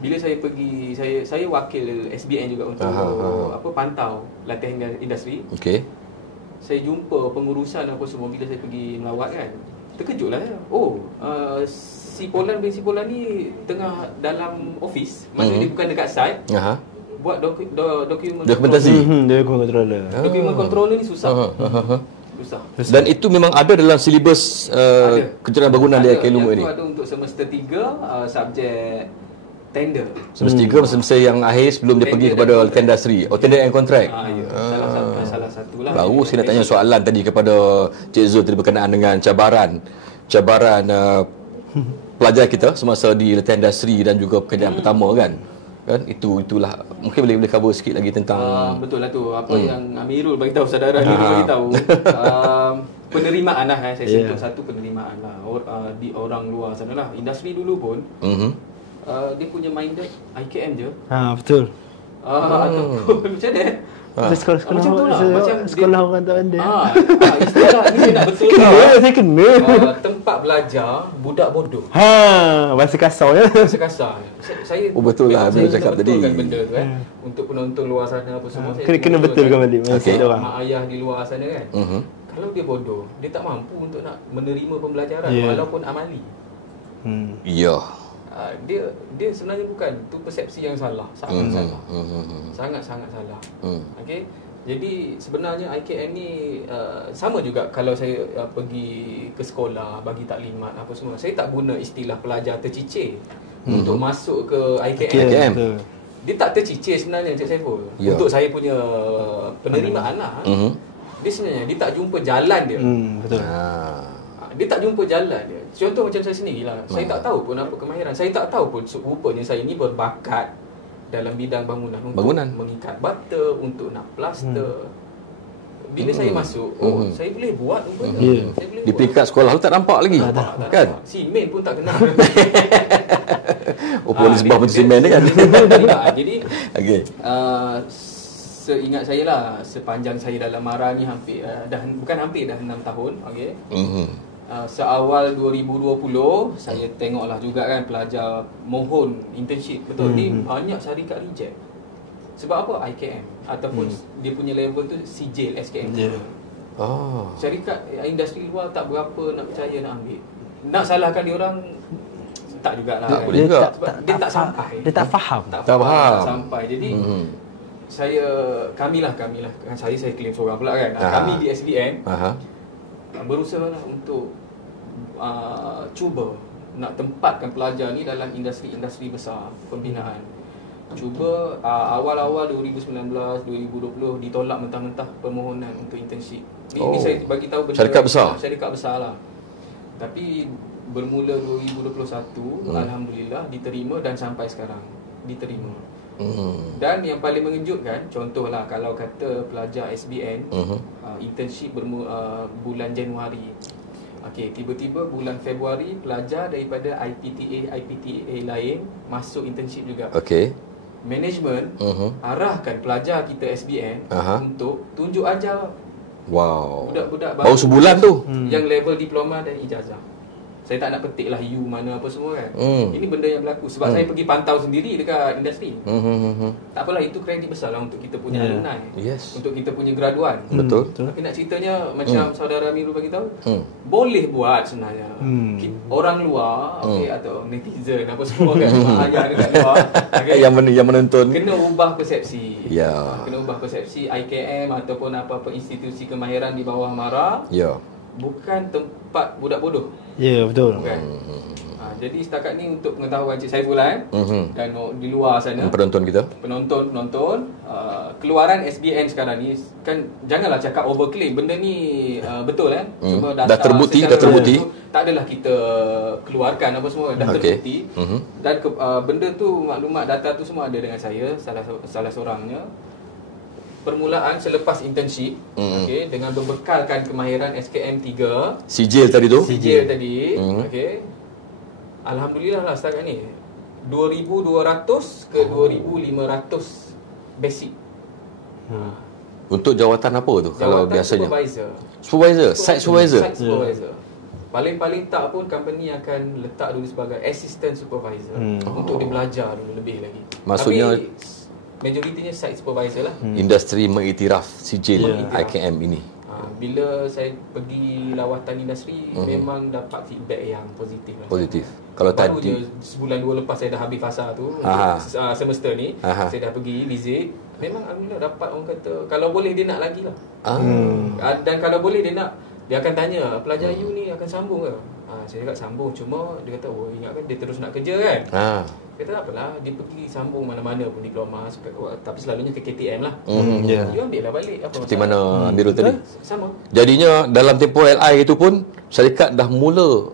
Bila saya pergi, saya wakil SBN juga untuk pantau latihan industri. Okey. Saya jumpa pengurusan apa semua bila saya pergi melawat kan. Terkejutlah saya. Si Polan bin si Polan ni tengah dalam office. Maksudnya dia bukan dekat site. Buat dokumentasi. Dokumen controller ni susah. Susah. Dan itu memang ada dalam silibus kejuruteraan bangunan di IKM Lumut ni. Itu ada untuk semester 3 subjek tender. Semester 3 semester yang akhir sebelum dia pergi kepada industri. Tender and contract. Salah satu lah. Baru saya nak tanya soalan tadi kepada Cik Zul tadi berkenaan dengan cabaran pelajar kita semasa di latihan industri dan juga pekerjaan pertama kan itulah mungkin boleh cover sikit lagi tentang betul lah tu apa yang Amirul bagi tahu, saudara Amirul bagi tahu penerimaan lah saya sentuh satu penerimaan lah di orang luar sana lah. Industri dulu pun dia punya minded IKM je. Betul. Ataupun macam mana sekolah orang tak ada. Istilah ni saya nak betul saya kena. Tempat belajar budak bodoh. Bahasa kasar ya. Bahasa kasar. Saya betul lah bila cakap tadi. Benda tu untuk penonton luar sana apa semua. Kena betulkan balik maksud orang. Mak ayah di luar sana kan. Kalau dia bodoh, dia tak mampu untuk nak menerima pembelajaran walaupun amali. Ya. Dia sebenarnya bukan tu persepsi yang salah, sangat salah. Sangat-sangat salah. Okey. Jadi sebenarnya IKM ni sama juga kalau saya pergi ke sekolah bagi taklimat apa semua. Saya tak guna istilah pelajar tercicir untuk masuk ke IKM. Dia tak tercicir sebenarnya Cik Saiful. Untuk saya punya penerimaan lah. Dia sebenarnya dia tak jumpa jalan dia. Betul. Dia tak jumpa jalan dia. Contoh macam saya sendirilah. Saya tak tahu pun apa kemahiran. Saya tak tahu pun rupanya saya ni berbakat dalam bidang bangunan untuk mengikat bata, untuk nak plaster. Bila saya masuk, saya boleh buat rupanya. Saya boleh di peringkat sekolah tu tak nampak lagi. Kan? Simen pun tak kenal. Polis bah pun simen dia kan. Jadi seingat saya lah, sepanjang saya dalam MARA ni hampir dah 6 tahun. Okey. Seawal 2020 saya tengoklah juga kan pelajar mohon internship. Betul ni banyak syarikat reject. Sebab apa? IKM ataupun dia punya level tu sijil SKM. Syarikat industri luar tak berapa nak percaya nak ambil. Nak salahkan dia orang tak jugalah. Tak boleh juga. Dia tak sampai. Dia tak faham. Tak sampai. Jadi kami lah kan saya claim seorang pula kan. Kami di SBN berusaha lah untuk cuba nak tempatkan pelajar ni dalam industri besar pembinaan. Cuba awal-awal 2019 2020 ditolak mentah-mentah permohonan untuk internship. Ini saya bagi tahu syarikat besar lah. Tapi bermula 2021 alhamdulillah diterima dan sampai sekarang diterima. Dan yang paling mengejutkan, contohlah kalau kata pelajar SBN internship bulan Januari. Okey, tiba-tiba bulan Februari pelajar daripada IPTA lain masuk internship juga. Okey. Management arahkan pelajar kita SBN untuk tunjuk ajar. Wow. Budak-budak baru sebulan tu yang level diploma dan ijazah. Saya tak nak petik lah you mana apa semua kan. Ini benda yang berlaku sebab saya pergi pantau sendiri dekat industri. Tak apalah, itu kredit besar lah untuk kita punya alumni. Yes. Untuk kita punya graduan. Betul. Tapi nak ceritanya macam saudara Amirul bagi tahu, boleh buat sebenarnya. Orang luar atau netizen apa semua kan ayah dekat luar yang menonton kena ubah persepsi. Ya. Kena ubah persepsi IKM ataupun apa-apa institusi kemahiran di bawah MARA. Ya. Bukan tempat budak bodoh. Ya, betul. Bukan. Jadi setakat ni untuk pengetahuan Cik Saiful dan di luar sana penonton kita, penonton keluaran SBM sekarang ni kan janganlah cakap overclaim. Benda ni betul kan. Cuma data dah terbukti. Tak adalah kita keluarkan apa semua, dah terbukti. Dan benda tu, maklumat data tu semua ada dengan saya, salah seorangnya. Permulaan selepas internship, dengan berbekalkan kemahiran SKM 3, sijil tadi tu. Sijil tadi, alhamdulillah lah setakat ni 2,200 ke 2,500 basic. Untuk jawatan apa tu kalau biasanya? Supervisor, site supervisor. Site supervisor. Paling tak pun company akan letak dulu sebagai assistant supervisor untuk dia belajar dulu lebih lagi. Maksudnya tapi majoritinya site supervisor lah. Industri mengiktiraf sijil IKM ini. Bila saya pergi lawatan industri, memang dapat feedback yang positif lah. Positif. Kalau baru tadi je sebulan 2 lepas saya dah habis fasa tu, semester ni, saya dah pergi visit. Memang alhamdulillah dapat orang kata kalau boleh dia nak lagi lah. Dan kalau boleh dia akan tanya, pelajar you ni akan sambung ke? Saya cakap sambung, cuma dia kata ingat kan dia terus nak kerja kan. Kata tak apalah, dia pergi sambung mana-mana pun diploma, tapi selalunya ke KTM lah. Dia ambil lah balik. Seperti mana Amirul tadi. Sama. Jadinya dalam tempoh LI itu pun syarikat dah mula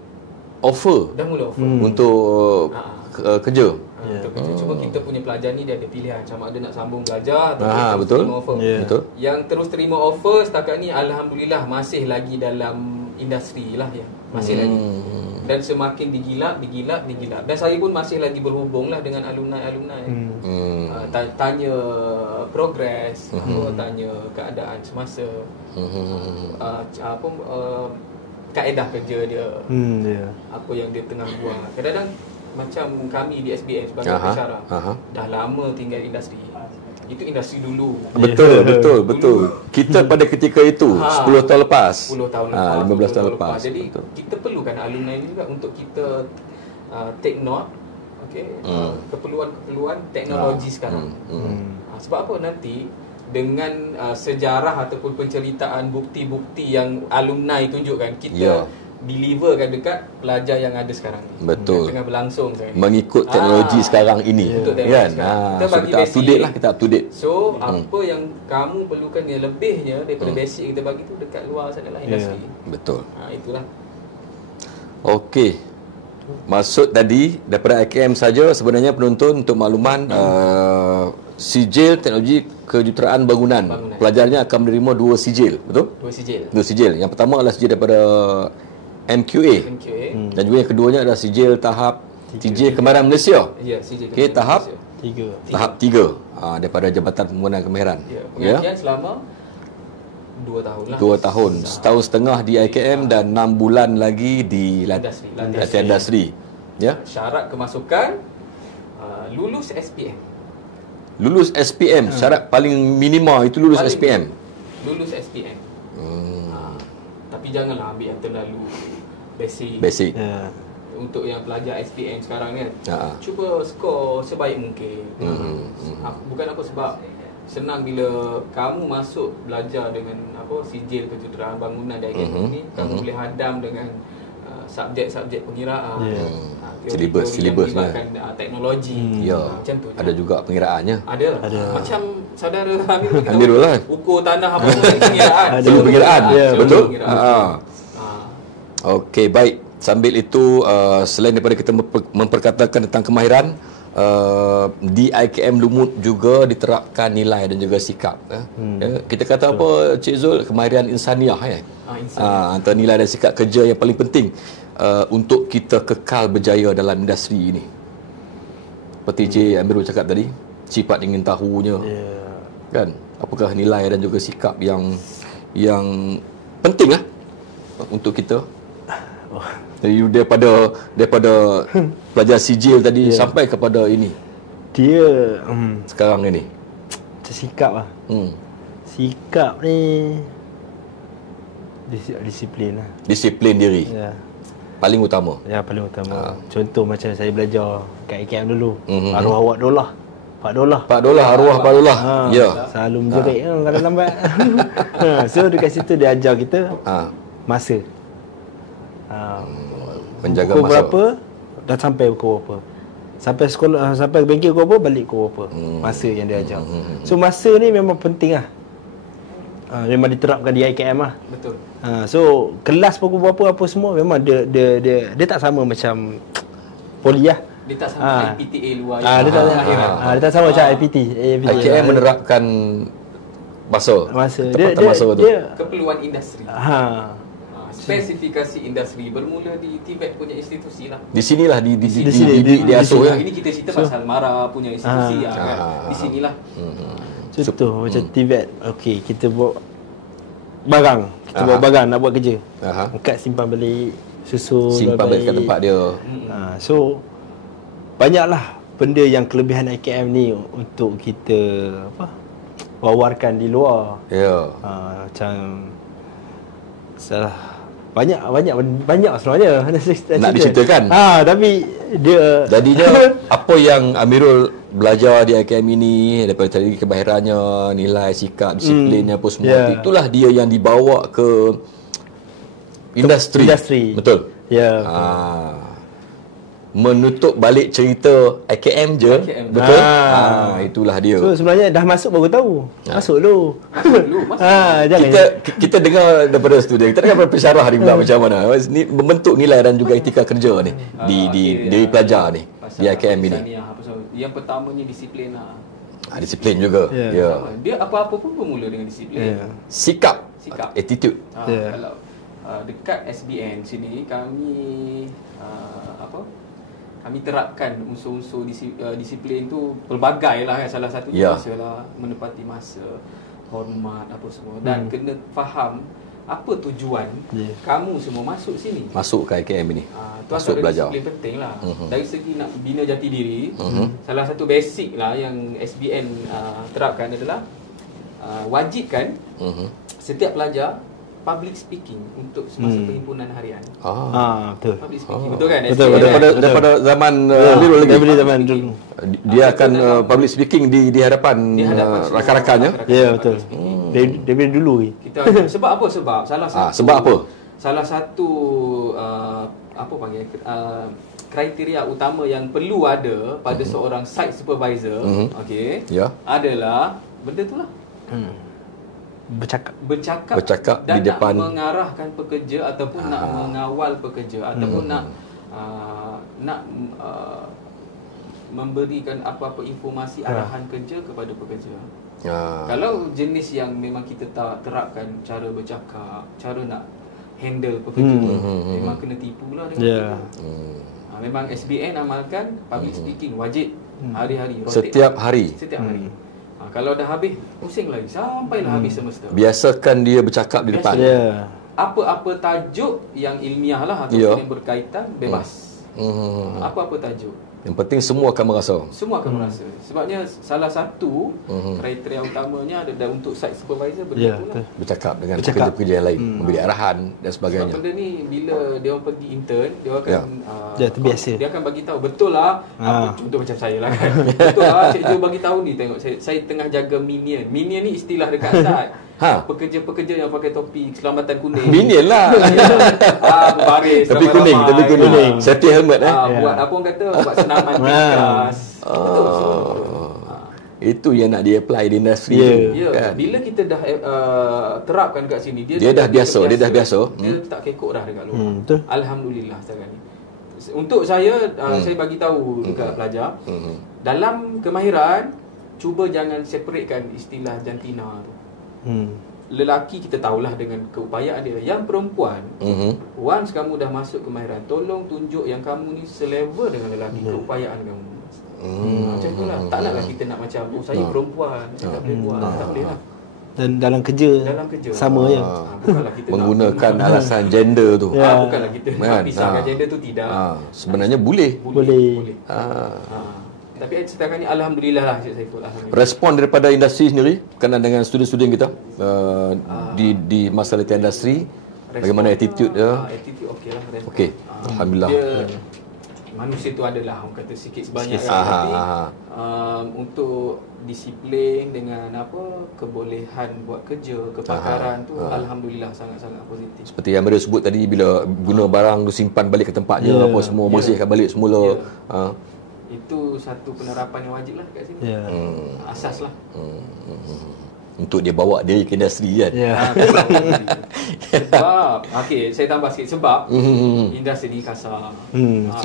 offer. Untuk kerja. Untuk kerja. Cuma kita punya pelajar ni dia ada pilihan, sama ada nak sambung belajar atau betul. terima offer. Betul. Yang terus terima offer setakat ni alhamdulillah masih lagi dalam industri lah ya. Masih lagi. Dan semakin digilap. Dan saya pun masih lagi berhubung lah dengan alumni-alumni. Tanya progres, tanya keadaan semasa, kaedah kerja dia, apa yang dia tengah buat. Kadang-kadang macam kami di SBM sebagai pensyarah, dah lama tinggal industri. Itu industri dulu. Betul. Kita pada ketika itu 10 tahun lepas. 10 tahun lepas. 15 tahun lepas. Jadi kita perlukan alumni ini juga untuk kita take note, keperluan teknologi sekarang. Sebab apa nanti dengan sejarah ataupun penceritaan bukti-bukti yang alumni tunjukkan, kita deliverkan dekat pelajar yang ada sekarang ni. Betul. Yang tengah berlangsung sekarang. Mengikut teknologi sekarang ini. Kan? Kita So bagi kita up to basic date lah, kita up to date. So apa yang kamu perlukan yang lebihnya daripada basic kita bagi tu dekat luar sana lah industri. Betul. Itulah. Okey. Maksud tadi daripada IKM saja sebenarnya penonton untuk makluman sijil teknologi kejuruteraan bangunan. Pelajarnya akan menerima 2 sijil, betul? 2 sijil. Yang pertama adalah sijil daripada MQA. Dan juga yang keduanya adalah sijil tahap sijil kemahiran Malaysia. Ya, sijil. tahap 3. Tahap 3 daripada Jabatan Pembangunan Kemahiran. Pengajian selama 2 tahun lah. 2 tahun. Setahun setengah di IKM dan 6 bulan lagi di latihan industri. Ya. Syarat kemasukan lulus SPM. Lulus SPM, syarat paling minima itu lulus SPM. Lulus SPM. Tapi janganlah ambil yang terlalu basic. Untuk yang pelajar SPM sekarang kan, cuba skor sebaik mungkin. Bukan apa, sebab senang bila kamu masuk belajar dengan sijil kejuruteraan bangunan di IKM ni, kamu boleh hadam dengan subjek-subjek pengiraan. Silibus teknologi. Macam tu. Ada juga pengiraannya. Ada. Macam saudara Amirul lah. ukur tanah apa pengiraan. Perlu pengiraan. Betul. Okey, baik. Sambil itu selain daripada kita memperkatakan tentang kemahiran, di IKM Lumut juga diterapkan nilai dan juga sikap. Kita kata apa, Cik Zul, kemahiran insaniah antara nilai dan sikap kerja yang paling penting untuk kita kekal berjaya dalam industri ini. Seperti Cik Amirul cakap tadi, sifat ingin tahunya, kan? Apakah nilai dan juga sikap yang penting lah untuk kita. Jadi daripada pelajar sijil tadi sampai kepada ini. Dia Sekarang ini. sikap lah. Sikap ni disiplin lah. Disiplin diri. Ya. Paling utama. Ya, paling utama. Contoh macam saya belajar kat AKM dulu. Arwah awak dolah. $4. $4 arwah $4. Ya. Selalu menjerit kalau lambat. So dekat situ dia ajar kita masa. Menjaga pukul masa. berapa dah sampai pukul berapa. Sampai sekolah, sampai bengkel pukul berapa, balik pukul berapa. Masa yang dia ajar. So masa ni memang penting lah. Memang diterapkan di IKM lah. Betul. So kelas pukul berapa apa semua memang dia tak sama macam poli lah. Dia tak sama IPTA luar. Dia tak sama macam IPT. IKM menerapkan masa. Ketepatan masa tu. Keperluan industri. Spesifikasi industri bermula di TVET punya institusi lah. Di sinilah di asuh ya. Ini kita cerita pasal MARA punya institusi kan. Di sinilah. Contoh macam TVET. Okey, kita bawa barang. Kita bawa barang nak buat kerja. Angkat simpan balik, susun, simpan balik kat tempat dia. So banyaklah benda yang kelebihan IKM ni untuk kita wawarkan di luar. Ya. Macam salah banyak sebenarnya nak diceritakan. Tapi dia jadinya apa yang Amirul belajar di IKM ini daripada tadi kebahirannya, nilai, sikap, disiplinnya apa semua itulah dia yang dibawa ke industri. Betul. Ya. Menutup balik cerita IKM je. Betul. Itulah dia. So sebenarnya dah masuk baru tahu. Masuk dulu. Jangan kita dengar daripada studi. Kita dengar daripada pensyarah ni pula macam mana ni membentuk nilai dan juga etika kerja ni di pelajar ni di IKM ini. Yang pertamanya disiplin lah. Disiplin juga. Ya. Dia apa-apa pun bermula dengan disiplin. Sikap. Attitude. Kalau dekat SBN sini kami kami terapkan unsur-unsur disiplin tu pelbagai lah kan. Salah satunya masalah menepati masa, hormat apa semua dan kena faham apa tujuan kamu semua masuk sini. Masuk ke IKM ini. Masuk belajar. Disiplin penting lah. Dari segi nak bina jati diri, salah satu basic lah yang SBN terapkan adalah wajibkan setiap pelajar public speaking untuk semasa perhimpunan harian. Betul. Public speaking. Betul kan? Betul. Daripada zaman Amirul lagi. Daripada zaman dulu. Dia akan public speaking di hadapan rakan-rakannya. Ya, betul. Daripada dulu. Sebab apa? Sebab salah satu apa panggil kriteria utama yang perlu ada pada seorang site supervisor, adalah benda tu lah. Bercakap dan di depan, nak mengarahkan pekerja ataupun nak mengawal pekerja ataupun nak memberikan apa-apa informasi arahan kerja kepada pekerja. Kalau jenis yang memang kita tak terapkan cara bercakap, cara nak handle pekerja, memang kena tipu lah dengan kita. Memang SBN amalkan public speaking wajib hari-hari, setiap hari. Kalau dah habis, pusing lagi sampailah habis semester. Biasakan dia bercakap di depan. Apa-apa tajuk yang ilmiah lah ataupun yang berkaitan, bebas. Apa-apa tajuk. Yang penting semua akan merasa. Semua akan merasa. Sebabnya salah satu kriteria utamanya adalah untuk site supervisor bercakap dengan pekerja-pekerja yang lain, memberi arahan dan sebagainya. Sebab benda ni bila dia orang pergi intern, dia akan dia terbiasa. Dia akan bagi tahu betul lah. Contoh macam saya lah kan. Betul lah cikgu bagi tahu ni, tengok saya tengah jaga minion. Minion ni istilah dekat site. Pekerja-pekerja yang pakai topi keselamatan kuning. Minion lah. Baris. Tapi kuning. Safety helmet buat apa orang kata, buat senaman keras. Itu yang nak di-apply di industri kan? Bila kita dah terapkan kat sini, dia dah biasa. Dia tak kekok dah dekat luar. Alhamdulillah sekarang ni. Untuk saya saya bagi tahu dekat pelajar, dalam kemahiran cuba jangan separatekan istilah jantina tu. Lelaki kita tahulah dengan keupayaan dia. Yang perempuan, once kamu dah masuk kemahiran, tolong tunjuk yang kamu ni selevel dengan lelaki, keupayaan kamu. Macam itulah. Tak naklah kita nak macam saya perempuan, saya tak boleh buat. Tak boleh lah. Dan dalam kerja sama je. Bukanlah kita menggunakan alasan gender tu. Bukanlah kita nak pisahkan gender tu, tidak. Sebenarnya boleh. Boleh. Tapi setakat ni alhamdulillah lah Cik Saiful. Alhamdulillah. Respon daripada industri sendiri berkenaan dengan studen-studen kita di masa latihan industri, bagaimana attitude dia? Attitude okey lah. Okey. Alhamdulillah. Dia, manusia tu adalah orang kata sikit sebanyak kan, tapi untuk disiplin dengan kebolehan buat kerja, kepakaran tu alhamdulillah sangat-sangat positif. Seperti yang Maria sebut tadi, bila guna barang tu simpan balik ke tempatnya, apa semua bersihkan balik semula. Itu satu penerapan yang wajib lah kat sini. Asas lah. Untuk dia bawa diri ke industri kan. Sebab saya tambah sikit, sebab industri ni kasar.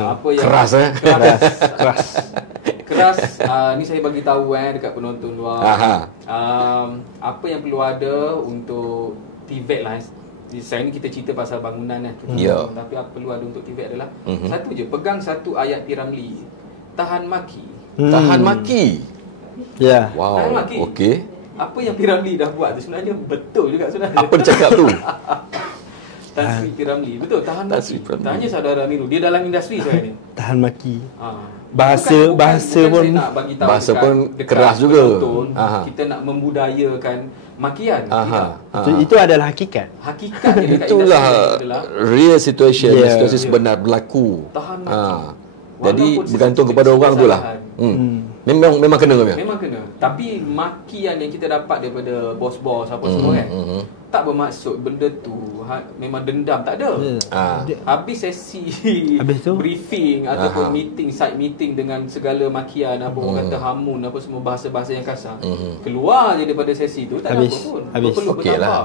Apa yang keras keras. Ni saya bagi tahu dekat penonton luar. Apa yang perlu ada untuk TVET lah. Sekarang ni kita cerita pasal bangunan tapi apa perlu ada untuk TVET adalah satu je, pegang satu ayat P.Ramlee. Tahan maki. Tahan maki. Ya. Wow. Tahan maki. Okey. Apa yang P.Ramlee dah buat tu sebenarnya betul juga sebenarnya. Apa dia cakap tu? Tan Sri P.Ramlee. Betul, tahan maki. Tanya saudara Miru, dia dalam industri sekarang ni. Tahan maki. Bahasa pun nak bagi tahu bahasa pun keras juga. Kita nak membudayakan makian. Itu adalah hakikat. Hakikatnya dekat Itulah adalah real situation, situasi sebenar berlaku. Tahan maki. Jadi bergantung kepada orang tu lah. Memang kena kan? Memang kena. Tapi makian yang kita dapat daripada bos-bos apa semua kan, tak bermaksud benda tu memang dendam, tak ada. Habis sesi briefing ataupun meeting, side meeting dengan segala makian, apa orang kata hamun, apa semua bahasa-bahasa yang kasar, keluar je daripada sesi tu tak ada apa pun. Berpeluk bertambah.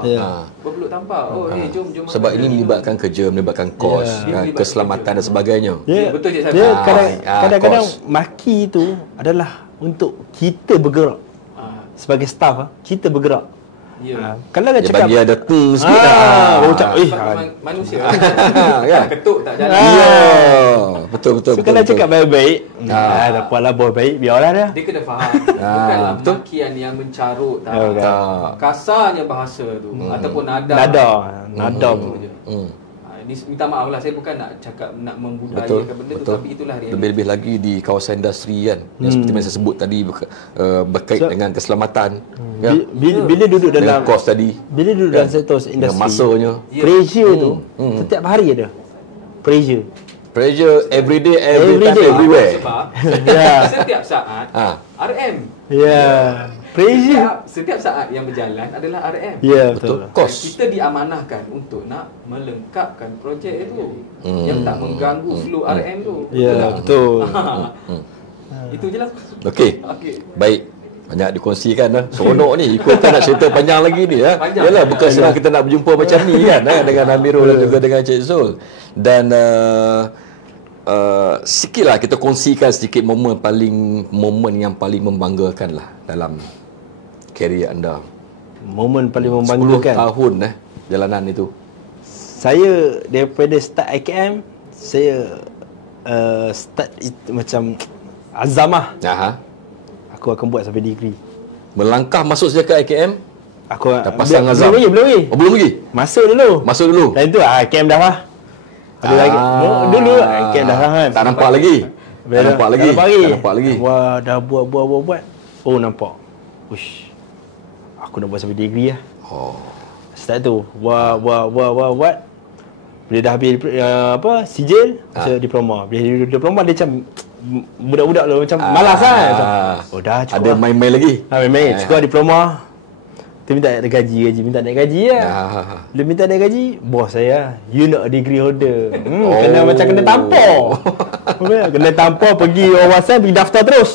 Berpeluk tambah. Jom sebab ini melibatkan kerja, melibatkan kos, keselamatan dan sebagainya. Betul je saya. Kadang-kadang maki tu adalah untuk kita bergerak. Sebagai staff, kita bergerak. Kalau dia cakap bagi ada sikit manusia kan, ketuk tak jalan. Betul. So kalau cakap baik-baik, tak apalah bos baik, biarlah dia. Dia kena faham. Bukanlah makian yang mencarut, kasarnya bahasa tu ataupun nada tu je. Ini minta maaf lah, saya bukan nak cakap nak membudayakan benda tu, tapi itulah realiti. Lebih-lebih lagi di kawasan industri kan, yang seperti yang saya sebut tadi, berkait dengan keselamatan. Bila duduk dalam kos tadi, bila duduk dalam sektor industri, masanya pressure tu setiap hari ada pressure every day, everywhere. Sebab setiap saat RM. Pressure setiap saat yang berjalan adalah RM. Betul. Kos. Kita diamanahkan untuk nak melengkapkan projek itu yang tak mengganggu flow RM tu. Betul. Itu je lah. Okey. Baik. Banyak dikongsikan dah. Seronok ni. Ikut tak nak cerita panjang lagi ni. Yalah, bukan senang kita nak berjumpa macam ni kan, dengan Amirul dan juga dengan Cik Zul. Dan sikitlah kita kongsikan sedikit momen yang paling membanggakan lah dalam karier anda. Momen paling membanggakan 10 tahun jalanan itu. Saya daripada start IKM, saya start itu macam azamah. Aku akan buat sampai degree. Melangkah masuk sejak ke IKM, aku dah pasang azam. Belum lagi. Belum lagi. Masuk dulu. Dan itu IKM dah lah. Ada lagi. Dulu IKM dah lah kan. Tak nampak lagi. Tak nampak lagi. Wah, dah buat. Oh, nampak. Ush. Aku nak buat sampai degree lah. Start tu. Buat. Bila dah habis sijil, saya diploma. Bila diploma dia macam budak-budak tu macam malas kan. Dah cukup. Ada main-main lagi. Main-main. Cukup diploma. Dia minta naik gaji lah. Dia minta naik gaji, bos saya, you nak degree holder. Kena macam kena tampar. Kena tampar, pergi wawasan, pergi daftar terus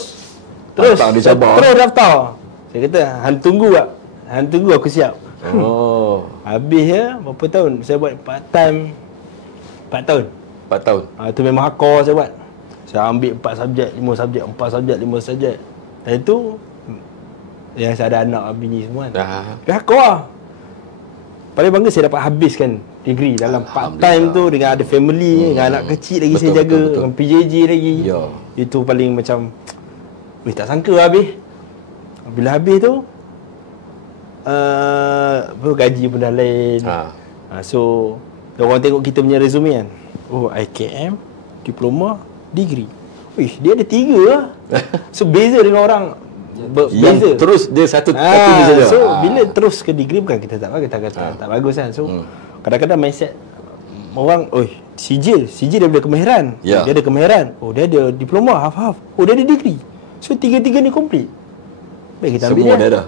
terus daftar. Saya kata, hang tunggu aku siap. Habis berapa tahun saya buat part time. 4 tahun. Itu memang hardcore saya buat. Saya ambil 4 subjek, 5 subjek, 4 subjek, 5 subjek. Dan itu yang saya ada anak, bini semua kan. Hardcore lah. Paling bangga saya dapat habiskan degree dalam part time tu, dengan ada family, dengan anak kecil lagi saya jaga, dengan PJJ lagi. Itu paling macam tak sangka habis. Bila habis tu, gaji pun dah lain. So orang tengok kita punya resume kan. Oh, IKM, diploma, degree. Wih, dia ada 3 lah. So beza dengan orang yang terus dia satu ni saja. So bila terus ke degree, bukan kita tak bagus, kita kata tak bagus kan. So kadang-kadang mindset orang, sijil dia ada kemahiran. Dia ada kemahiran. Oh, dia ada diploma half-half. Oh, dia ada degree. So 3 ni komplit. Baik, kita ambil semua dia ada.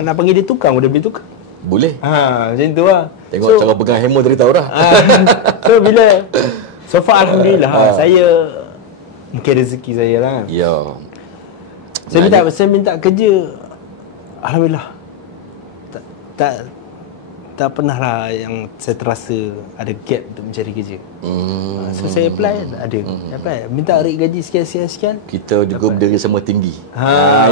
Nak panggil dia tukang, dia boleh tukang. Boleh. Macam tu lah. Tengok cara pegang hammer tadi tahu dah. So bila so far alhamdulillah saya mungkin rezeki saya lah kan. Ya. Saya minta kerja, alhamdulillah. Tak pernah lah yang saya terasa ada gap untuk mencari kerja. So saya apply, ada. Apply, minta rate gaji sekian. Kita juga berdiri sama tinggi.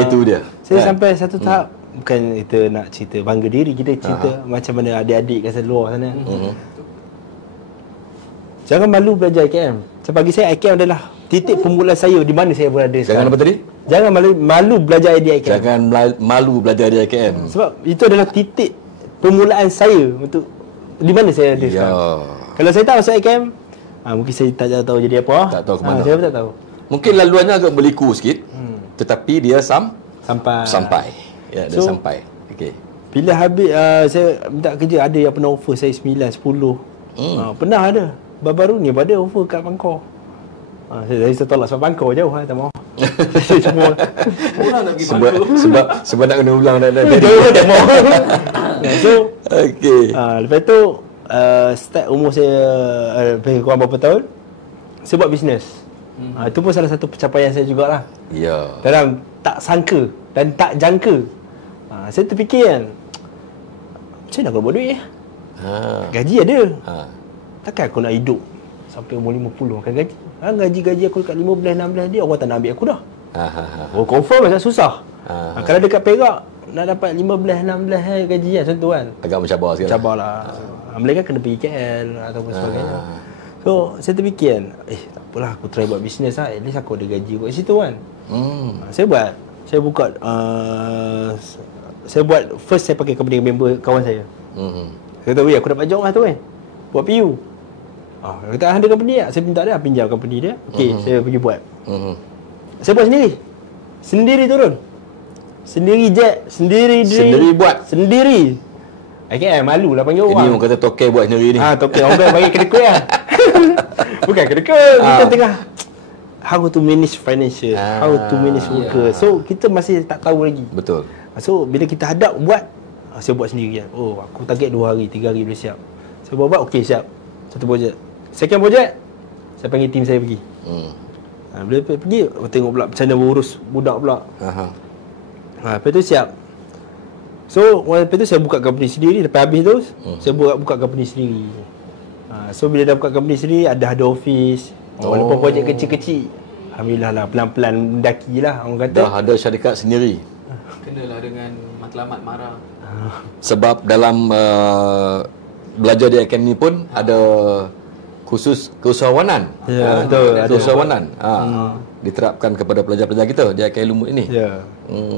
Itu dia. Saya sampai satu tahap, bukan kita nak cerita bangga diri, kita cerita macam mana adik-adik kat luar sana. Jangan malu belajar IKM. Sebab bagi saya IKM adalah titik permulaan saya di mana saya berada sekarang. Jangan apa tadi? Jangan malu belajar di IKM. Jangan malu belajar di IKM. Sebab itu adalah titik permulaan saya untuk di mana saya ada sekarang. Kalau saya tak masuk IKM, mungkin saya tak tahu jadi apa. Tak tahu ke mana. Saya pun tak tahu. Mungkin laluannya agak berliku sikit. Tetapi dia sampai. Ya, dia sampai. Okey. Bila habis saya minta kerja, ada yang pernah offer saya 9, 10. Pernah ada. Baru ni pada offer kat Bangkok. Saya tolak sebab Bangkok jauh tak mau. Saya cuma orang nak pergi Bangkok. Sebab nak kena ulang dah. Jauh tak mau. So okey. Lepas tu start umur saya lebih kurang berapa tahun, saya buat bisnes. Itu pun salah satu pencapaian saya jugalah. Ya. Dalam tak sangka dan tak jangka. Saya terfikir kan, macam mana aku nak buat duit? Gaji ada. Takkan aku nak hidup sampai umur 50 makan gaji. Gaji aku dekat 15-16 dia, orang tak nak ambil aku dah. Oh, confirm macam susah. Kalau dekat Perak nak dapat 15-16 gaji kan, macam tu kan. Agak mencabar sikit. Cabarlah. Mereka kena pergi KL ataupun sebagainya. So saya terfikir kan, tak apalah, aku try buat bisnes lah. At least aku ada gaji kat situ kan. Saya buat first, saya pakai company member kawan saya. Saya kata, aku dapat job lah tu kan, buat PU. Dia kata, ada company tak? Saya minta dia pinjam company dia. Okey, saya pergi buat. Saya buat sendiri turun, sendiri jet, sendiri buat sendiri. IKM malu lah panggil orang. Ini orang kata toke buat sendiri ni. Toke orang panggil kedekut lah. Bukan kedekut, kita tengah how to manage financial, how to manage worker. So kita masih tak tahu lagi. Betul. So bila kita hadap buat, saya buat sendiri kan. Oh, aku target 2 hari, 3 hari boleh siap. Saya buat, okey siap. Satu projek. Second projek, saya panggil tim saya pergi. Bila pergi, tengok pula macam mana urus budak pula. Lepas tu siap. So lepas tu saya buka company sendiri. Lepas habis tu saya buka company sendiri. So bila dah buka company sendiri, ada office. Walaupun projek kecil-kecil, alhamdulillah lah, pelan-pelan mendaki lah orang kata. Dah ada syarikat sendiri. Kenalah dengan matlamat marah. Sebab dalam belajar di akademi pun ada khusus keusahawanan. Betul, ada keusahawanan. Diterapkan kepada pelajar-pelajar kita di akademi Lumut ini.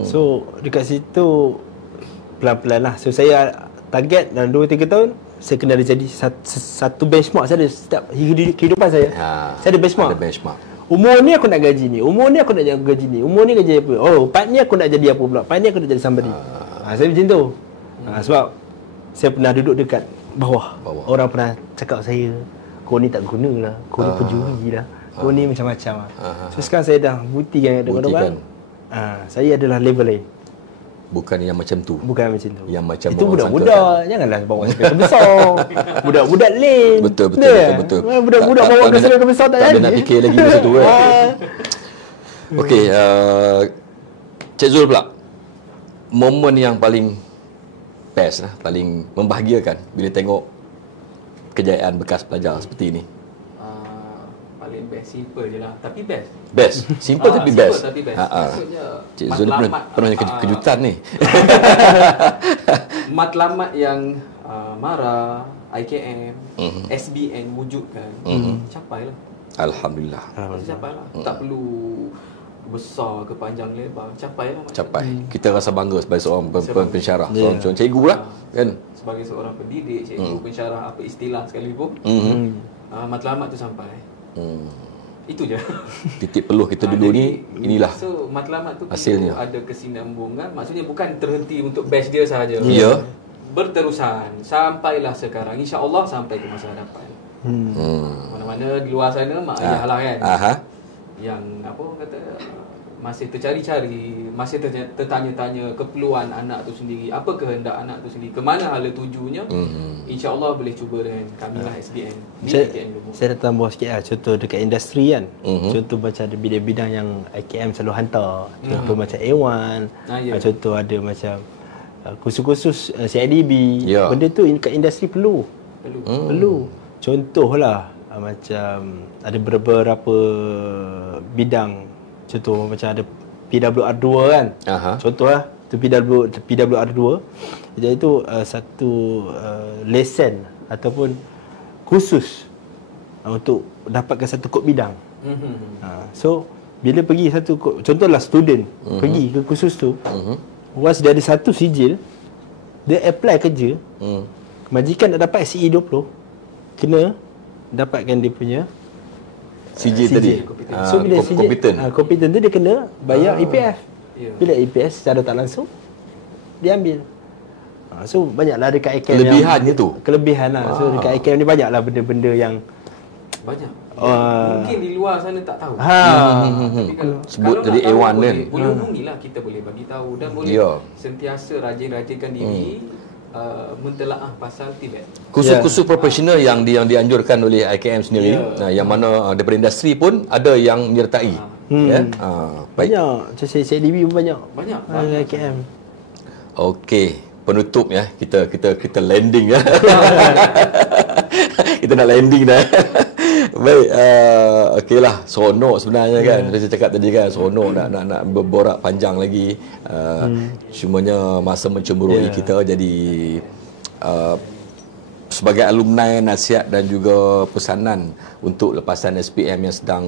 So dekat situ pelan-pelan lah. So saya target dalam 2-3 tahun saya kena ada jadi satu benchmark saya ada setiap kehidupan saya. Saya ada benchmark. Umur ni aku nak gaji ni, umur ni aku nak gaji ni, umur ni gaji apa. Oh, part ni aku nak jadi apa pula, part ni aku nak jadi somebody. Saya macam tu. Sebab saya pernah duduk dekat bawah. Orang pernah cakap saya, kau ni tak guna lah, kau ni pencuri lah, kau ni macam-macam lah. So sekarang saya dah buktikan dengan orang, saya adalah level lain. Bukan yang macam tu. Bukan macam tu. Yang macam itu budak-budak. Janganlah bawa kereta besar. Budak-budak lain. Betul. Budak-budak bawa kereta besar tak ada nak fikir lagi masa tu kan. Okey, Cik Zul pula. Momen yang paling best lah, paling membahagiakan bila tengok kejayaan bekas pelajar seperti ini. Paling best, simple je lah. Tapi best. Best. Simple tapi best. Simple tapi best. Maksudnya Cik Zul pernah kejutan ni. Matlamat yang MARA, IKM, SBN wujudkan, capai lah. Alhamdulillah. Capai lah. Tak perlu besar ke panjang lebar, capai lah. Capai. Kita rasa bangga sebagai seorang pensyarah, Yeah. seorang cikgu lah, kan? Sebagai seorang pendidik, cikgu, pensyarah, apa istilah sekalipun, matlamat tu sampai. Itu je. Titik peluh kita dulu ni, inilah. So matlamat tu hasilnya. ada kesinambungan, maksudnya bukan terhenti untuk batch dia sahaja. Ya. Berterusan sampailah sekarang, insya-Allah sampai ke masa hadapan. Mana-mana di luar sana mak ayah lah kan. Yang apa orang kata masih tercari-cari, masih tertanya-tanya keperluan anak tu sendiri, apa kehendak anak tu sendiri, ke mana hala tujunya. InsyaAllah boleh cuba dengan kami lah SBM. Saya nak tambah sikit lah. Contoh dekat industri kan. Contoh macam ada bidang-bidang yang IKM selalu hantar. Contoh macam A1. Contoh ada macam kursus-kursus CIDB. Benda tu kat industri perlu. Contohlah macam ada beberapa bidang. Contoh macam ada PWR2 kan. Contohlah tu PWR2. Jadi itu satu lesen ataupun kursus untuk dapatkan satu kod bidang. So bila pergi satu kod, contohlah student pergi ke kursus tu, once dia ada satu sijil, dia apply kerja, majikan nak dapat CE20, kena dapatkan dia punya CJ tadi. So bila kompeten tu dia kena bayar EPF. Bila EPF secara tak langsung dia ambil. So banyaklah dekat IKM kelebihannya tu. Kelebihan lah. So dekat IKM ni banyaklah benda-benda yang banyak. Mungkin di luar sana tak tahu. Tapi sebut tadi A1 kan. Boleh hubungilah, kita boleh bagi tahu dan boleh sentiasa rajin-rajinkan diri mentelaah pasal Tibet. Kursus-kursus profesional yang dianjurkan oleh IKM sendiri, yang mana daripada industri pun ada yang menyertai. Banyak. Macam CIDB pun banyak. Banyak. IKM. Okey, penutup ya. Kita landing ya. Kita nak landing dah. Baik, okeylah, seronok sebenarnya kan. Saya cakap tadi kan, seronok nak berborak panjang lagi. Cumanya masa mencemburui kita, jadi sebagai alumni, nasihat dan juga pesanan untuk lepasan SPM yang sedang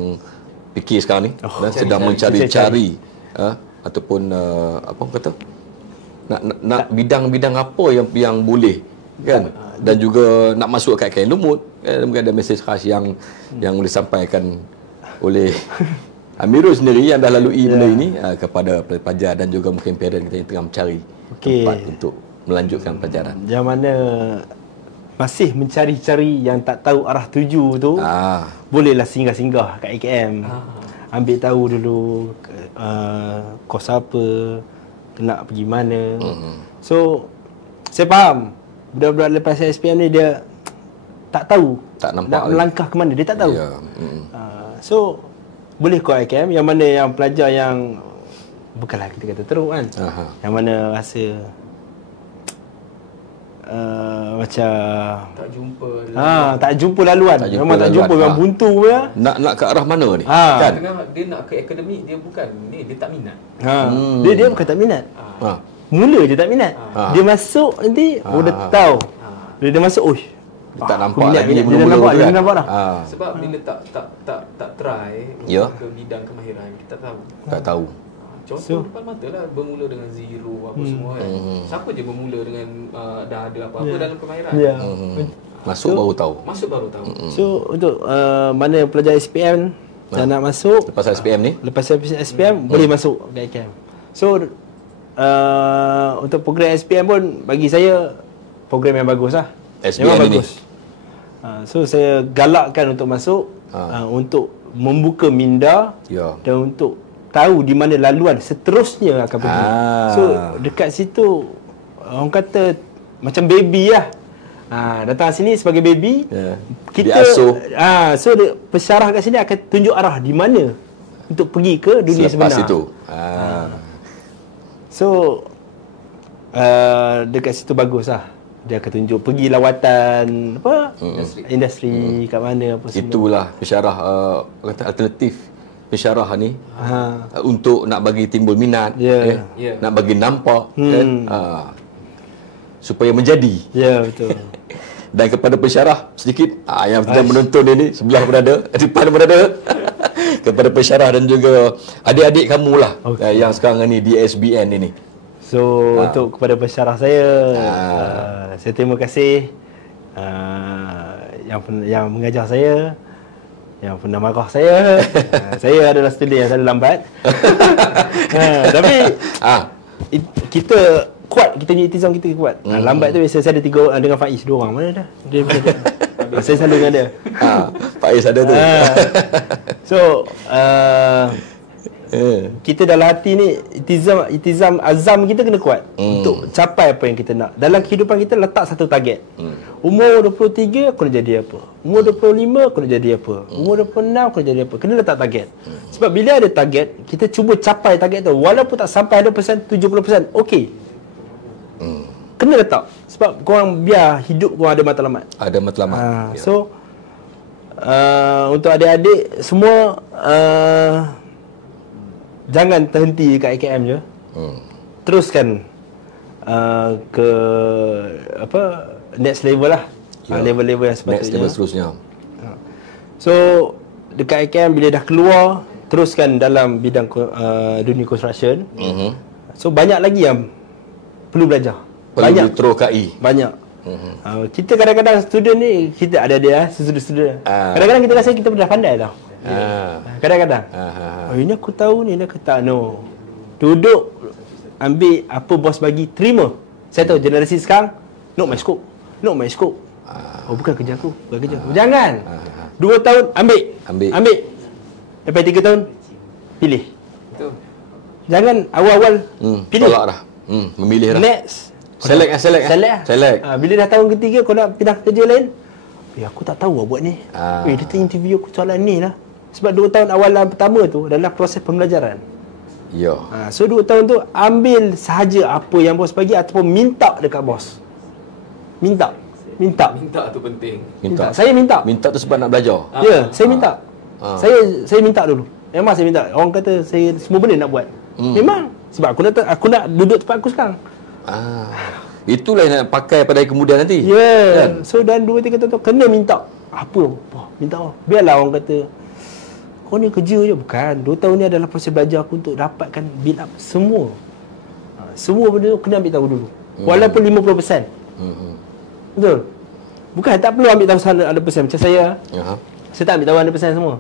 fikir sekarang ni, sedang mencari-cari ataupun apa kata, nak bidang-bidang apa yang boleh kan, dan juga nak masuk kat kain lumut kan. Mungkin ada mesej khas yang boleh sampaikan oleh Amirul sendiri yang dah lalui benda ini kepada pelajar dan juga mungkin parent kita yang tengah mencari tempat untuk melanjutkan pelajaran. Yang mana masih mencari-cari yang tak tahu arah tuju tu, bolehlah singgah-singgah kat IKM. Ambil tahu dulu kos apa, nak pergi mana. So saya faham budak-budak lepas SPM ni dia tak tahu, tak nampak nak melangkah ke mana, dia tak tahu. So boleh kau IKM yang mana yang pelajar yang bukanlah kita kata teruk kan, yang mana rasa macam tak jumpa laluan, memang tak jumpa, memang buntu ya. Nak ke arah mana ni kan? Dia nak ke akademik, dia bukan ni, dia tak minat. Dia bukan tak minat. Mula dia tak minat. Dia masuk nanti dah tahu. Dia masuk, dia tak nampak lagi dia nampak dah. Sebab bila tak try ke bidang kemahiran, kita tak tahu. Contoh depan mata lah, bermula dengan zero apa semua kan. Siapa je bermula dengan dah ada apa-apa dalam kemahiran. Masuk baru tahu. So untuk mana pelajar SPM yang nak masuk lepas SPM ni, lepas SPM boleh masuk ke IKM. So untuk program SPM pun bagi saya program yang bagus lah. SPM memang bagus. So saya galakkan untuk masuk, untuk membuka minda dan untuk tahu di mana laluan seterusnya akan pergi. So dekat situ orang kata macam baby lah. Datang sini sebagai baby, kita diasuh. So pensyarah kat sini akan tunjuk arah di mana untuk pergi ke dunia selepas sebenar. Itu. So dekat situ bagus lah. Dia akan tunjuk pergi lawatan apa, industri kat mana apa semua. Itulah pensyarah kata alternatif pensyarah ni, untuk nak bagi timbul minat, nak bagi nampak kan, supaya menjadi. Betul. Dan kepada pensyarah sedikit yang sedang menonton ini, sebelah berada, depan berada, kepada pensyarah dan juga adik-adik kamu lah yang sekarang ni di SBN ini. So untuk kepada pensyarah saya, saya terima kasih yang mengajar saya, yang pernah marah saya. Saya adalah student yang selalu lambat. Tapi kita kuat, kita punya itizam kita kuat. Lambat tu biasa saya ada 3 orang dengan Faiz, 2 orang. Mana dah? Saya selalu dengan dia. Faiz ada tu. So kita dalam hati ni itizam azam kita kena kuat untuk capai apa yang kita nak. Dalam kehidupan kita letak satu target. Umur 23 aku nak jadi apa? Umur 25 aku nak jadi apa? Umur 26 aku nak jadi apa? Kena letak target. Sebab bila ada target, kita cuba capai target tu. Walaupun tak sampai 100%, 70%, okey. Kena letak. Sebab korang biar hidup korang ada matlamat. Ada matlamat. So untuk adik-adik semua, jangan terhenti dekat IKM je. Teruskan ke next level lah. Level-level yang sepatutnya. Next level seterusnya. So dekat IKM bila dah keluar, teruskan dalam bidang dunia construction. So banyak lagi yang perlu belajar. Banyak Metro KI. banyak. Kita kadang-kadang student ni, kita ada dia student. Kadang-kadang kita rasa kita dah pandai tau. Kadang-kadang ini aku tahu ni, aku tak. No, duduk ambil apa bos bagi, terima. Saya tahu generasi sekarang not my scope. Oh bukan kerja aku, bukan kerja aku. Jangan 2 tahun ambil. Lepas 3 tahun pilih. Betul. Jangan awal-awal pilih. Tolak dah. Memilih dah. Next Select. Bila dah tahun ketiga kau nak pindah kerja lain, aku tak tahu buat ni. Dia tanya interview aku soalan ni lah. Sebab 2 tahun awalan pertama tu adalah proses pembelajaran. Ya. So 2 tahun tu ambil sahaja apa yang bos bagi ataupun minta dekat bos. Minta tu penting. Saya minta. Minta tu sebab nak belajar. Saya minta. Saya minta dulu. Memang saya minta. Orang kata saya semua benda nak buat. Memang sebab aku nak duduk tempat aku sekarang. Itulah yang nak pakai pada hari kemudian nanti. Kan? So dan 2-3 tahun tu kena minta. Apa? Minta apa? Biarlah orang kata kau ni kerja je. Bukan. 2 tahun ni adalah proses belajar aku untuk dapatkan build up semua. Semua benda tu kena ambil tahu dulu. Walaupun 50%. Betul? Bukan tak perlu ambil tahu 100%. Macam saya. Saya tak ambil tahu 100% semua.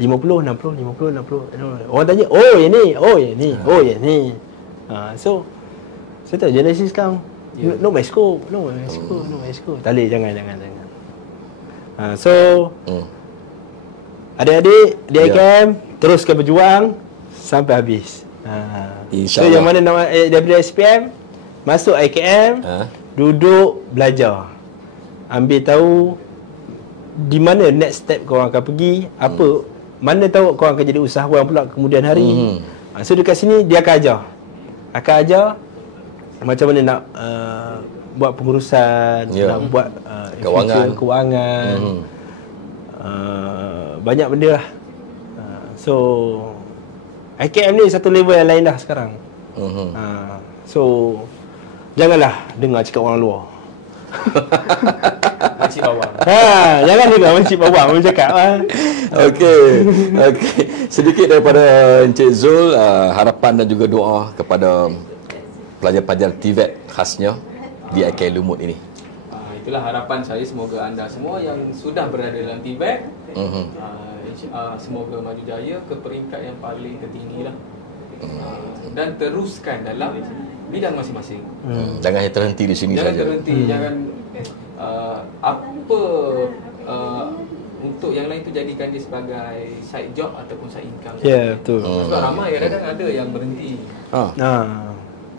50, 60. Orang tanya, yang ni. So saya tahu generasi sekarang no my scope. Tak boleh, jangan. So adik-adik di IKM teruskan berjuang sampai habis. So yang mana daripada SPM masuk IKM, duduk belajar, ambil tahu di mana next step korang akan pergi, mana tahu korang akan jadi usahawan pula kemudian hari. So dekat sini dia akan ajar macam mana nak buat pengurusan, nak buat kewangan. Banyak benda lah. So IKM ni satu level yang lain dah sekarang. So janganlah dengar cakap orang luar. Makcik bawang. Jangan dengar makcik bawang bercakap. Okey. Sedikit daripada Encik Zul, harapan dan juga doa kepada pelajar-pelajar TVET khasnya di IKM Lumut ini. Itulah harapan saya, semoga anda semua yang sudah berada dalam TVET semoga maju jaya ke peringkat yang paling tertinggi lah. Dan teruskan dalam bidang masing-masing. Jangan hanya terhenti di sini saja. Jangan terhenti, jangan untuk yang lain tu jadikan dia sebagai side job ataupun side income. Betul. Sebab ramai kadang-kadang ada yang berhenti.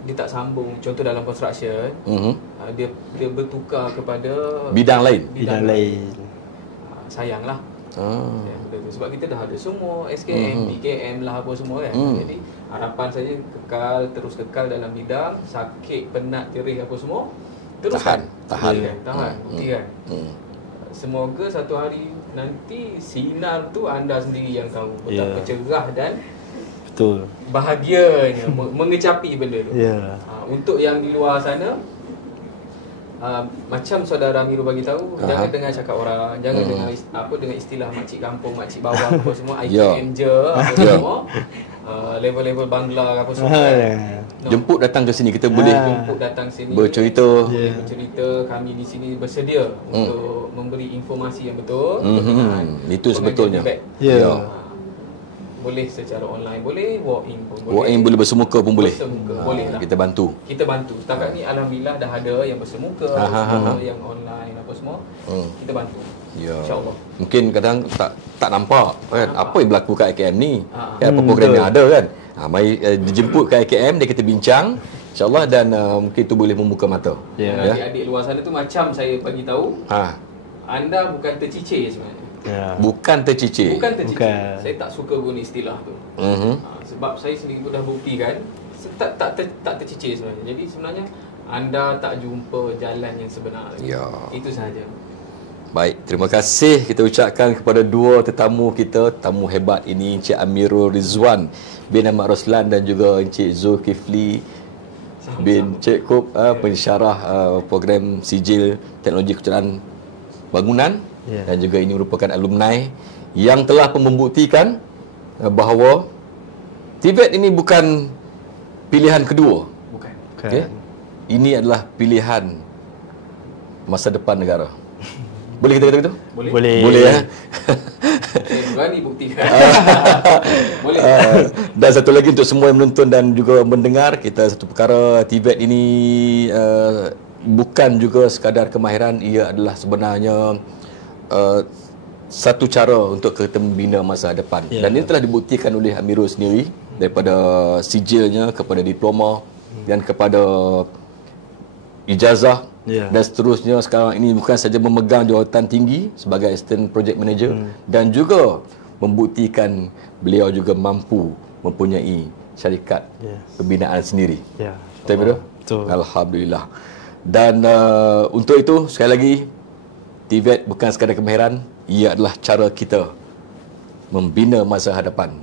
Dia tak sambung. Contoh dalam construction, dia bertukar kepada bidang lain. Sayanglah. Sebab kita dah ada semua SKM, DKM lah apa semua kan. Jadi harapan saya terus kekal dalam bidang, sakit, penat, jerih apa semua, teruskan. Tahan. Buktikan. Semoga satu hari nanti sinar tu anda sendiri yang tahu betapa cerah dan betul bahagianya mengecapi benda tu. Untuk yang di luar sana, macam saudara Amiru bagi tahu, jangan dengar cakap orang, jangan dengar dengan istilah makcik kampung, makcik bawah apa semua, IKM je apa semua. Level-level Bangla apa semua. No. Jemput datang ke sini, kita boleh jemput datang sini, bercerita. Bercerita, kami di sini bersedia untuk memberi informasi yang betul. Itu sebetulnya. Boleh secara online, boleh walk-in pun boleh. Walk-in boleh, bersemuka pun boleh. Bersemuka boleh lah. Kita bantu. Kita bantu. Setakat ni alhamdulillah dah ada yang bersemuka, yang online apa semua. Kita bantu. Ya. InsyaAllah. Mungkin kadang tak nampak kan apa yang berlaku kat IKM ni. Kan apa program yang ada kan. Mari dijemput ke IKM, dia kita bincang insya-Allah, dan mungkin tu boleh membuka mata. Adik-adik luar sana tu macam saya bagi tahu. Anda bukan tercicir sebenarnya. Bukan tercicir. Saya tak suka guna istilah tu. Sebab saya sendiri pun dah buktikan tak tercicir sebenarnya. Jadi sebenarnya anda tak jumpa jalan yang sebenar. Itu sahaja. Baik, terima kasih kita ucapkan kepada dua tetamu kita, tetamu hebat ini, Encik Amirul Rizwan bin Ahmad Roslan dan juga Encik Zulkifli bin Encik Kub, pensyarah program Sijil Teknologi Kecerahan Bangunan, dan juga ini merupakan alumni yang telah membuktikan bahawa TVET ini bukan pilihan kedua. Bukan. Okay? Ini adalah pilihan masa depan negara. Boleh kita kata begitu? Boleh. Boleh ya. Saya berani buktikan. Boleh. Dan satu lagi untuk semua yang menonton dan juga mendengar, kita satu perkara, TVET ini bukan juga sekadar kemahiran, ia adalah sebenarnya satu cara untuk kita membina masa depan. Dan ini telah dibuktikan oleh Amirul sendiri, daripada sijilnya kepada diploma dan kepada ijazah. Dan seterusnya, sekarang ini bukan saja memegang jawatan tinggi sebagai Assistant Project Manager, dan juga membuktikan beliau juga mampu mempunyai syarikat pembinaan sendiri. Betul? Alhamdulillah. Dan untuk itu, sekali lagi, TVET bukan sekadar kemahiran, ia adalah cara kita membina masa hadapan.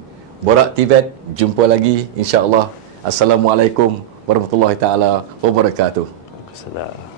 Borak TVET, jumpa lagi insya-Allah. Assalamualaikum warahmatullahi taala wabarakatuh. Assalamualaikum.